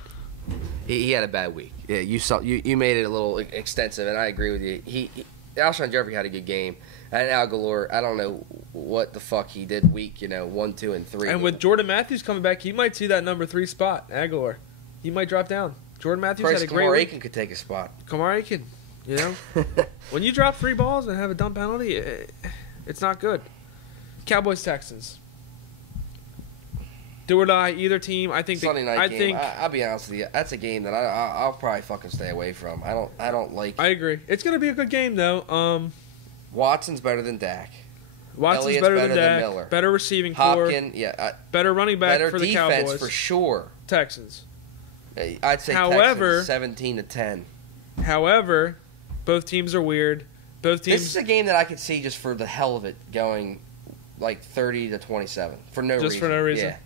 he had a bad week. Yeah, you made it a little extensive, and I agree with you. Alshon Jeffrey had a good game. And Aguilar, I don't know what the fuck he did week, 1, 2, and 3. And with Jordan Matthews coming back, he might see that number 3 spot, Aguilar. He might drop down. Jordan Matthews had a great week. Kamar Aiken could take a spot. Kamar Aiken, when you drop 3 balls and have a dumb penalty, it's not good. Cowboys Texans. Do or die, either team. I think Sunday night game. I'll be honest with you. That's a game that I'll probably fucking stay away from. I don't like. I agree. It's gonna be a good game though. Watson's better than Dak. Watson's better than Dak. Miller. Better receiving Hopkins, core. Better running back better for the defense Cowboys. For sure. Texans. I'd say Texans 17-10. However, both teams are weird. Both teams. This is a game that I could see just for the hell of it going like 30-27 for no reason. Just for no reason. Yeah.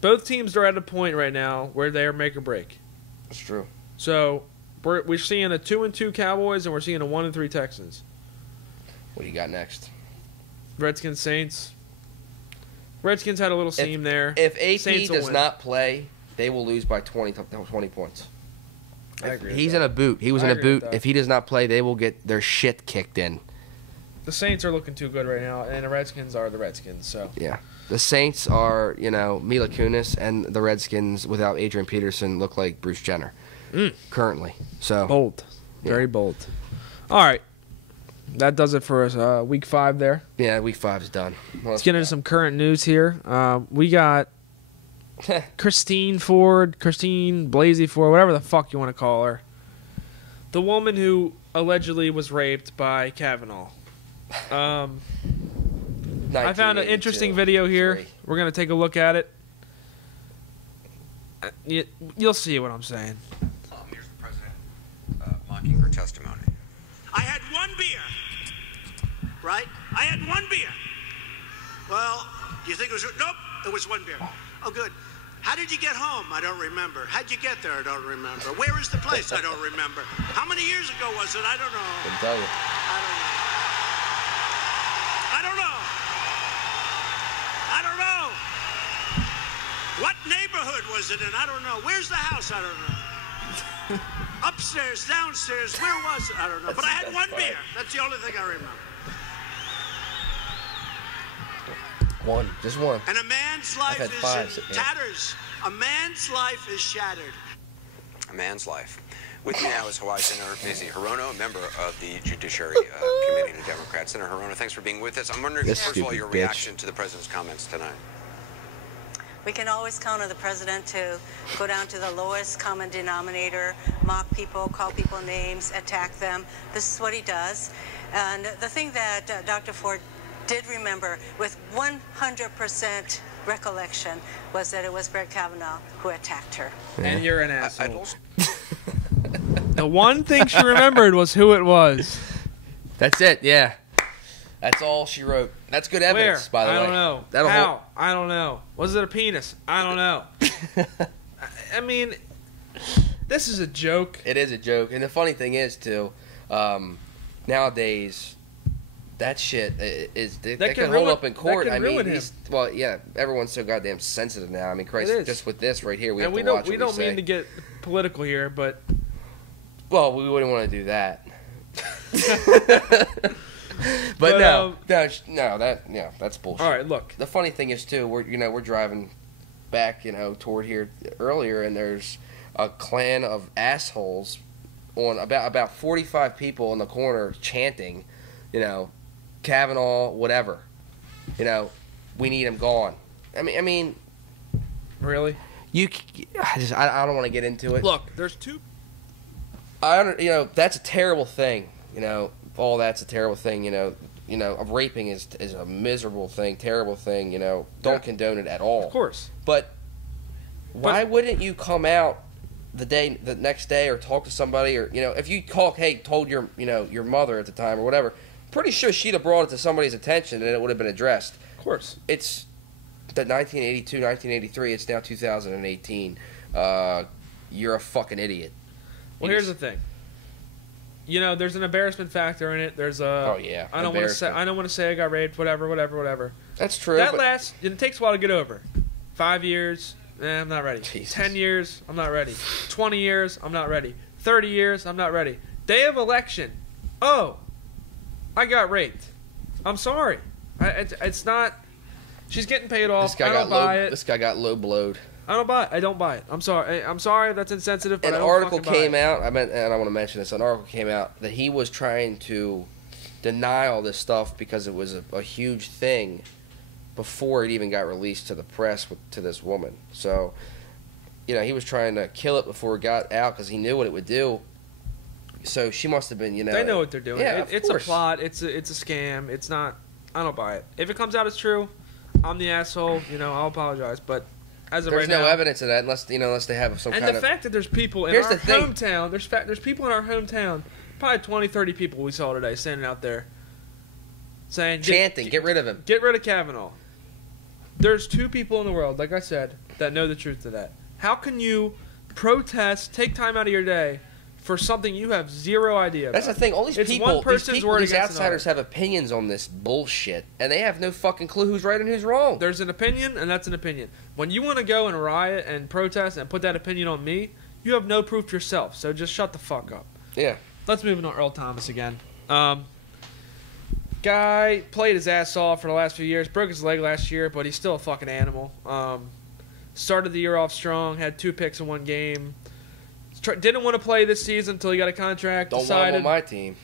Both teams are at a point right now where they are make or break. That's true. So we're seeing a 2-2 Cowboys and we're seeing a 1-3 Texans. What do you got next? Redskins Saints. Redskins had a little seam there. If AP Saints does not play, they will lose by 20 points. I agree. He's in a boot. He was in a boot. If he does not play, they will get their shit kicked in. The Saints are looking too good right now, and the Redskins are the Redskins. So yeah, the Saints are Mila Kunis, and the Redskins without Adrian Peterson look like Bruce Jenner currently. So bold, very bold. All right. That does it for us. Week 5 there. Yeah, week 5 is done. Let's get into some current news here. We got Christine Blasey Ford, whatever the fuck you want to call her. The woman who allegedly was raped by Kavanaugh. I found an interesting video here. We're going to take a look at it. You'll see what I'm saying. Here's the president mocking her testimony. I had 1 beer, right? I had 1 beer. Well, you think it was... Nope, it was 1 beer. Oh, good. How did you get home? I don't remember. How'd you get there? I don't remember. Where is the place? I don't remember. How many years ago was it? I don't know. I can tell you. I don't know. I don't know. What neighborhood was it in? I don't know. Where's the house? I don't know. Upstairs, downstairs, where was it? I don't know. But I had 1 beer. That's the only thing I remember. 1, just 1. And a man's life is in tatters. A man's life is shattered. A man's life. With me now is Hawaii Senator Mazie Hirono, a member of the Judiciary Committee, the Democrats. Senator Hirono, thanks for being with us. I'm wondering, first of all, your reaction to the president's comments tonight. We can always count on the president to go down to the lowest common denominator, mock people, call people names, attack them. This is what he does. And the thing that Dr. Ford did remember with 100% recollection was that it was Brett Kavanaugh who attacked her. And you're an asshole. The one thing she remembered was who it was. That's it, yeah. That's all she wrote. That's good evidence, by the way. I don't know. How? I don't know. Was it a penis? I don't know. I mean, this is a joke. It is a joke. And the funny thing is, too, nowadays, that shit is that can hold up in court. That can ruin him. Well, yeah, everyone's so goddamn sensitive now. I mean, Christ, just with this right here, we have to watch what we say. We don't mean to get political here, but... Well, we wouldn't want to do that. But that's bullshit. All right, look. The funny thing is too, we're driving back, toward here earlier, and there's a clan of assholes on about 45 people in the corner chanting, Kavanaugh, whatever. We need him gone. I mean, really? I don't want to get into it. Look, there's two. That's a terrible thing. All that's a terrible thing. Raping is a miserable thing, terrible thing. Don't condone it at all. Of course. But why wouldn't you come out the next day, or talk to somebody, or if you told your mother at the time or whatever, pretty sure she'd have brought it to somebody's attention and it would have been addressed. Of course. It's the 1982, 1983. It's now 2018. You're a fucking idiot. Well, here's the thing. There's an embarrassment factor in it. There's a. Oh yeah. I don't want to say I got raped. Whatever. That's true. That lasts. It takes a while to get over. 5 years. I'm not ready. Jesus. 10 years. I'm not ready. 20 years. I'm not ready. 30 years. I'm not ready. Day of election. Oh, I got raped. I'm sorry. It's not. She's getting paid off. I don't buy it. This guy got low blowed. I don't buy it. I don't buy it. I'm sorry. I'm sorry. That's insensitive. But An article came out. And I want to mention this. An article came out that he was trying to deny all this stuff because it was a huge thing before it even got released to the press to this woman. So, he was trying to kill it before it got out because he knew what it would do. So she must have been, They know what they're doing. Yeah, it's a plot. It's a scam. It's not. I don't buy it. If it comes out as true, I'm the asshole. I'll apologize. But as of there's right now, no evidence of that unless they have some kind of. And the fact that there's people in our hometown. There's people in our hometown. Probably 20, 30 people we saw today standing out there saying, chanting, get rid of him. Get rid of Kavanaugh. There's 2 people in the world, like I said, that know the truth to that. How can you protest, take time out of your day for something you have zero idea about? That's the thing. All these these outsiders have opinions on this bullshit, and they have no fucking clue who's right and who's wrong. There's an opinion, and that's an opinion. When you want to go and riot and protest and put that opinion on me, you have no proof yourself, so just shut the fuck up. Yeah. Let's move on to Earl Thomas again. Guy played his ass off for the last few years. Broke his leg last year, but he's still a fucking animal. Started the year off strong. Had 2 picks in 1 game. Didn't want to play this season until he got a contract. Want him on my team.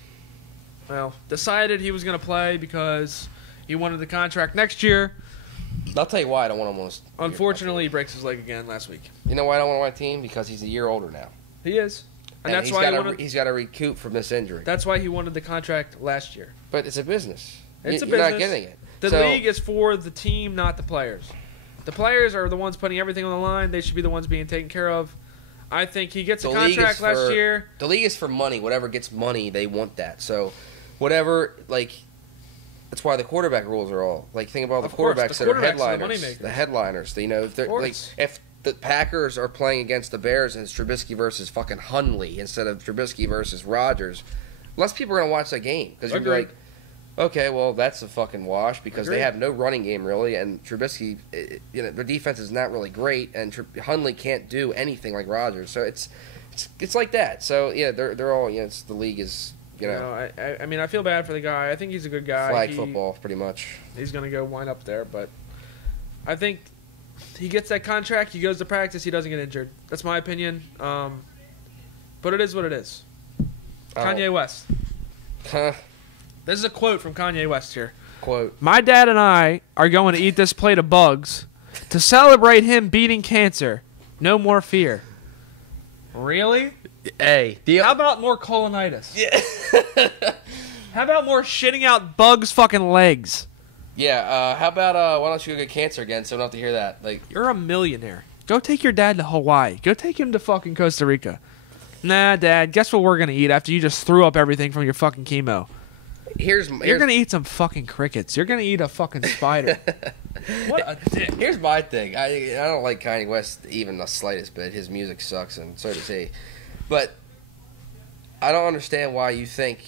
Well, decided he was going to play because he wanted the contract next year. I'll tell you why I don't want him on. Unfortunately, he breaks his leg again last week. You know why I don't want him on my team? Because he's a year older now. He is. And that's why he's got to recoup from this injury. That's why he wanted the contract last year. But it's a business. You're not getting it. The league is for the team, not the players. The players are the ones putting everything on the line. They should be the ones being taken care of. I think he gets a contract last year. The league is for money. Whatever gets money, they want that. So, whatever, that's why the quarterback rules are all think about the quarterbacks that are headliners. The headliners. If the Packers are playing against the Bears and it's Trubisky versus fucking Hundley instead of Trubisky versus Rodgers, less people are gonna watch that game because you're like, okay, well that's a fucking wash because they have no running game really, and Trubisky, their defense is not really great, and Hundley can't do anything like Rodgers, so it's like that. So yeah, they're all the league is. I mean, I feel bad for the guy. I think he's a good guy. Flag football, pretty much. He's going to go wind up there, but I think he gets that contract, he goes to practice, he doesn't get injured. That's my opinion. But it is what it is. Kanye West. This is a quote from Kanye West here. Quote. My dad and I are going to eat this plate of bugs, to celebrate him beating cancer. No more fear. Really? Hey, how about more colonitis? Yeah. How about more shitting out bugs' fucking legs? Yeah. How about why don't you go get cancer again? So I don't have to hear that. Like, you're a millionaire. Go take your dad to Hawaii. Go take him to fucking Costa Rica. Nah, Dad. Guess what we're gonna eat after you just threw up everything from your fucking chemo? You're gonna eat some fucking crickets. You're gonna eat a fucking spider. What a dick. Here's my thing. I don't like Kanye West even the slightest bit. His music sucks, and so does he. But I don't understand why you think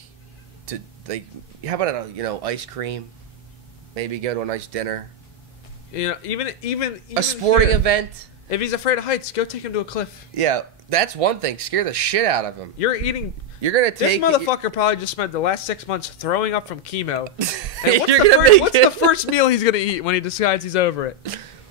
to like. How about ice cream? Maybe go to a nice dinner. Even a sporting event. If he's afraid of heights, go take him to a cliff. Yeah, that's one thing. Scare the shit out of him. You're gonna take this motherfucker. Probably just spent the last 6 months throwing up from chemo. And what's the first meal he's gonna eat when he decides he's over it?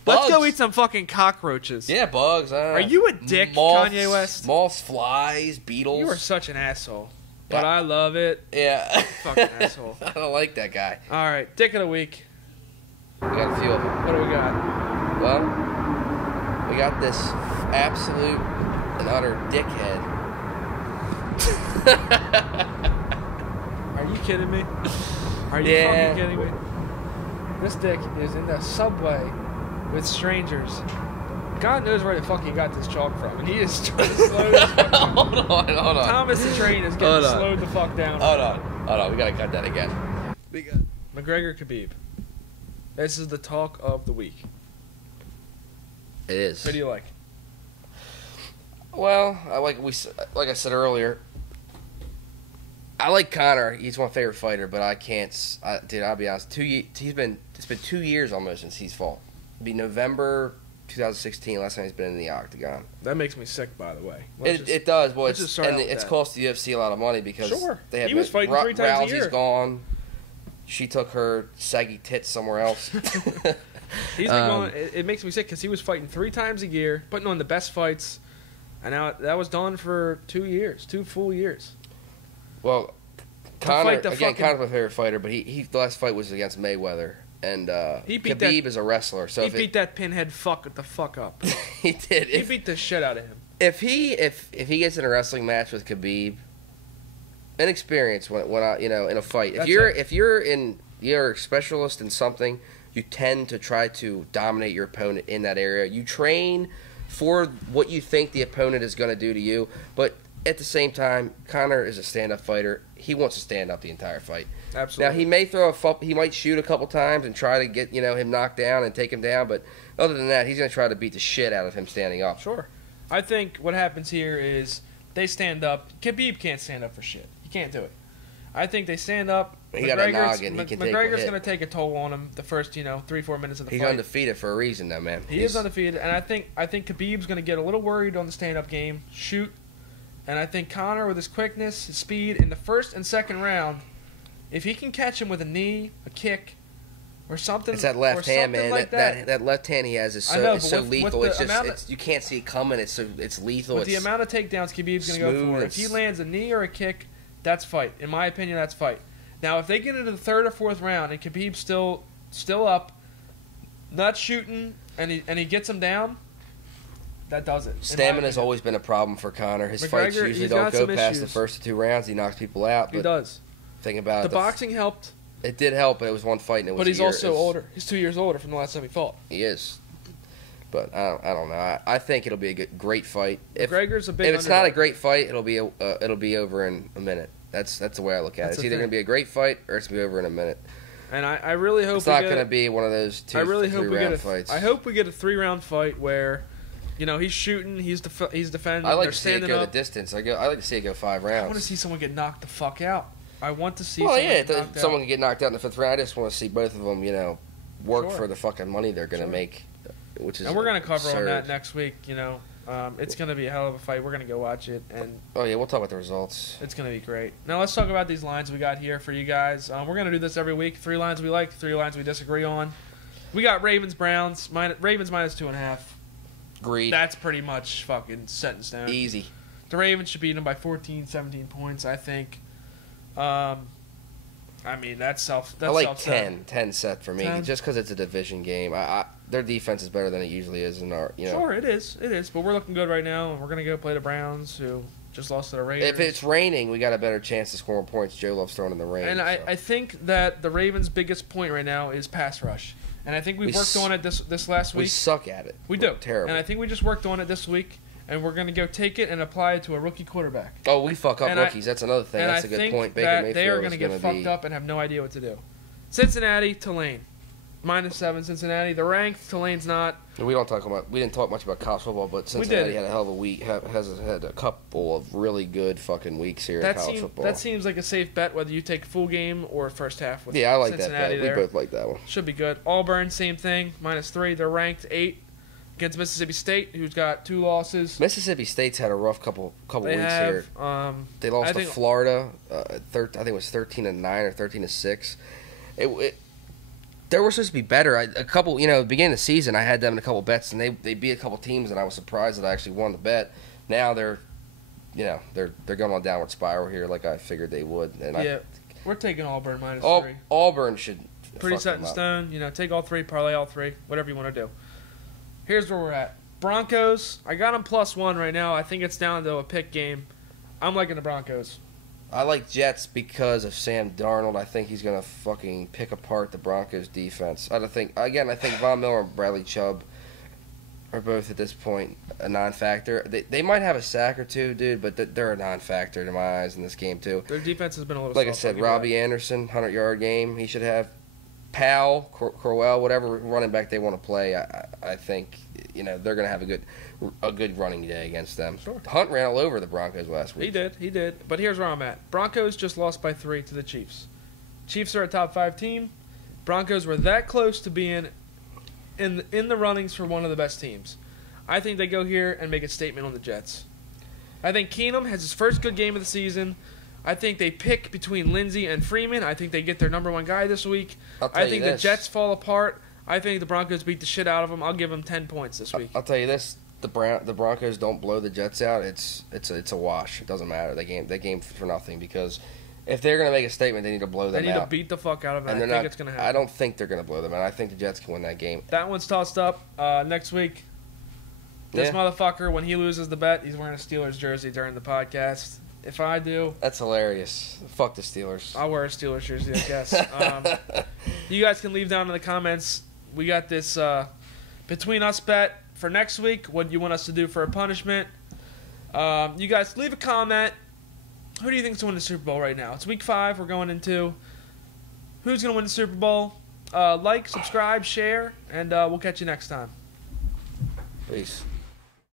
Let's go eat some fucking cockroaches. Yeah, bugs. Are you a dick, moths, Kanye West? Moths, flies, beetles. You are such an asshole. But I love it. Yeah. Fucking asshole. I don't like that guy. All right, dick of the week. We got a few of them. What do we got? Well, we got this absolute and utter dickhead. Are you kidding me? Are you fucking kidding me? This dick is in the subway with strangers. God knows where the fuck he got this chalk from, and he is trying to slow this fuck down. Hold on. Thomas the train is getting slowed the fuck down. Hold on. We gotta cut that again. We got McGregor-Khabib. This is the talk of the week. It is. Who do you like? Well, like I said earlier, I like Conor. He's my favorite fighter, but I can't. Dude, I'll be honest. It's been 2 years almost since he's fought. It'll be November 2016. Last time he's been in the octagon. That makes me sick, by the way. It does. Well, it's cost the UFC a lot of money because they have he was fighting 3 times a year. Rousey's gone. She took her saggy tits somewhere else. He's been going. It makes me sick because he was fighting 3 times a year, putting on the best fights, and now that was done for 2 years, 2 full years. Well, Conor's my favorite fighter, but the last fight was against Mayweather, and Khabib is a wrestler. So he beat that pinhead fuck the fuck up. He did. He beat the shit out of him. If he gets in a wrestling match with Khabib, inexperienced when in a fight. If you're a specialist in something, you tend to try to dominate your opponent in that area. You train for what you think the opponent is going to do to you, but at the same time, Conor is a stand-up fighter. He wants to stand up the entire fight. Absolutely. Now he might shoot a couple times and try to get him knocked down and take him down, but other than that, he's going to try to beat the shit out of him standing up. Sure. I think what happens here is they stand up. Khabib can't stand up for shit. He can't do it. I think they stand up. He got a noggin. McGregor's going to take a toll on him the first 3-4 minutes of the fight. He's undefeated for a reason, though, man. He is undefeated, and I think Khabib's going to get a little worried on the stand-up game, shoot, and I think Conor, with his quickness, his speed, in the first and second round, if he can catch him with a knee, a kick, or something, it's that left hand, man. Like that left hand he has is so lethal. You can't see it coming. It's lethal. With the amount of takedowns Khabib's going to go for, if he lands a knee or a kick, that's fight. In my opinion, that's fight. Now, if they get into the 3rd or 4th round and Khabib's still up, not shooting, and he gets him down, that does it. Stamina's always been a problem for Conor. His fights usually don't go past the first 2 rounds. He knocks people out. He does. Think about the boxing helped. It did help, but it was one fight, and it was. But he's also older. He's 2 years older from the last time he fought. He is. But I don't know. I think it'll be a great fight. McGregor's a big. If it's not a great fight, it'll be over in a minute. That's the way I look at it. It's either going to be a great fight or it's going to be over in a minute. And I really hope it's not going to be one of those 3-round fights. I hope we get a 3-round fight where, he's shooting, he's defending. I like to see it go the distance. I like to see it go 5 rounds. I want to see someone get knocked the fuck out. I want to see. Someone can get knocked out in the 5th round. I just want to see both of them, work for the fucking money they're going to make, which is. And we're going to cover on that next week. It's going to be a hell of a fight. We're going to go watch it, and we'll talk about the results. It's going to be great. Now let's talk about these lines we got here for you guys. We're going to do this every week. 3 lines we like, 3 lines we disagree on. We got Ravens Browns. Ravens -2.5. Agreed. That's pretty much fucking set in stone. Easy. The Ravens should beat them by 14, 17 points, I think. That's I like 10 set for me, 10? just because it's a division game. their defense is better than it usually is in our. Sure, it is. But we're looking good right now, and we're gonna go play the Browns, who just lost to the Raiders. If it's raining, we got a better chance to score more points. Joe loves throwing in the rain. And I think that the Ravens' biggest point right now is pass rush. And I think we worked on it this last week. We suck at it. We do. Terrible. And I think we just worked on it this week, and we're going to go take it and apply it to a rookie quarterback. Oh, we fuck up rookies. That's another thing. That's a good point. Baker Mayfield they are going to get fucked up and have no idea what to do. Cincinnati, Tulane. -7 Cincinnati. They're ranked. Tulane's not. We didn't talk much about college football, but Cincinnati had a hell of a week. Has had a couple of really good fucking weeks here in college football. That seems like a safe bet, whether you take full game or first half. With I like Cincinnati that bet. We both like that one. Should be good. Auburn, same thing. -3. They're ranked 8 against Mississippi State, who's got 2 losses. Mississippi State's had a rough couple weeks here. They lost to Florida. I think it was 13-9 or 13-6. They were supposed to be better. The beginning of the season, I had them in a couple bets, and they beat a couple teams, and I was surprised that I actually won the bet. Now they're going on a downward spiral here, like I figured they would. And we're taking Auburn -3. Auburn should pretty set in stone. Take all 3, parlay all 3, whatever you want to do. Here's where we're at. Broncos. I got them +1 right now. I think it's down to a pick game. I'm liking the Broncos. I like Jets because of Sam Darnold. I think he's going to fucking pick apart the Broncos defense. I think Von Miller and Bradley Chubb are both at this point a non-factor. They might have a sack or two, dude, but they're a non-factor to my eyes in this game too. Their defense has been a little like I said, Robbie Anderson, 100-yard game. He should have Powell, Crowell, whatever running back they want to play. I think they're going to have a good running day against them. Sure. Hunt ran all over the Broncos last week. He did. But here's where I'm at. Broncos just lost by 3 to the Chiefs. Chiefs are a top 5 team. Broncos were that close to being in the runnings for one of the best teams. I think they go here and make a statement on the Jets. I think Keenum has his first good game of the season. I think they pick between Lindsey and Freeman. I think they get their number 1 guy this week. I think the Jets fall apart. I think the Broncos beat the shit out of them. I'll give them 10 points this week. I'll tell you this. The Broncos don't blow the Jets out. It's a wash. It doesn't matter. They game for nothing because if they're going to make a statement, they need to blow them out. They need to beat the fuck out of them. I think it's going to happen. I don't think they're going to blow them out. I think the Jets can win that game. That one's tossed up. Next week, this motherfucker, when he loses the bet, he's wearing a Steelers jersey during the podcast. If I do... That's hilarious. Fuck the Steelers. I'll wear a Steelers jersey, I guess. You guys can leave down in the comments. We got this Between Us bet for next week. What you want us to do for a punishment. You guys leave a comment. Who do you think is going to win the Super Bowl right now? It's week 5. We're going into who's going to win the Super Bowl. Like, subscribe, share, and we'll catch you next time. Peace.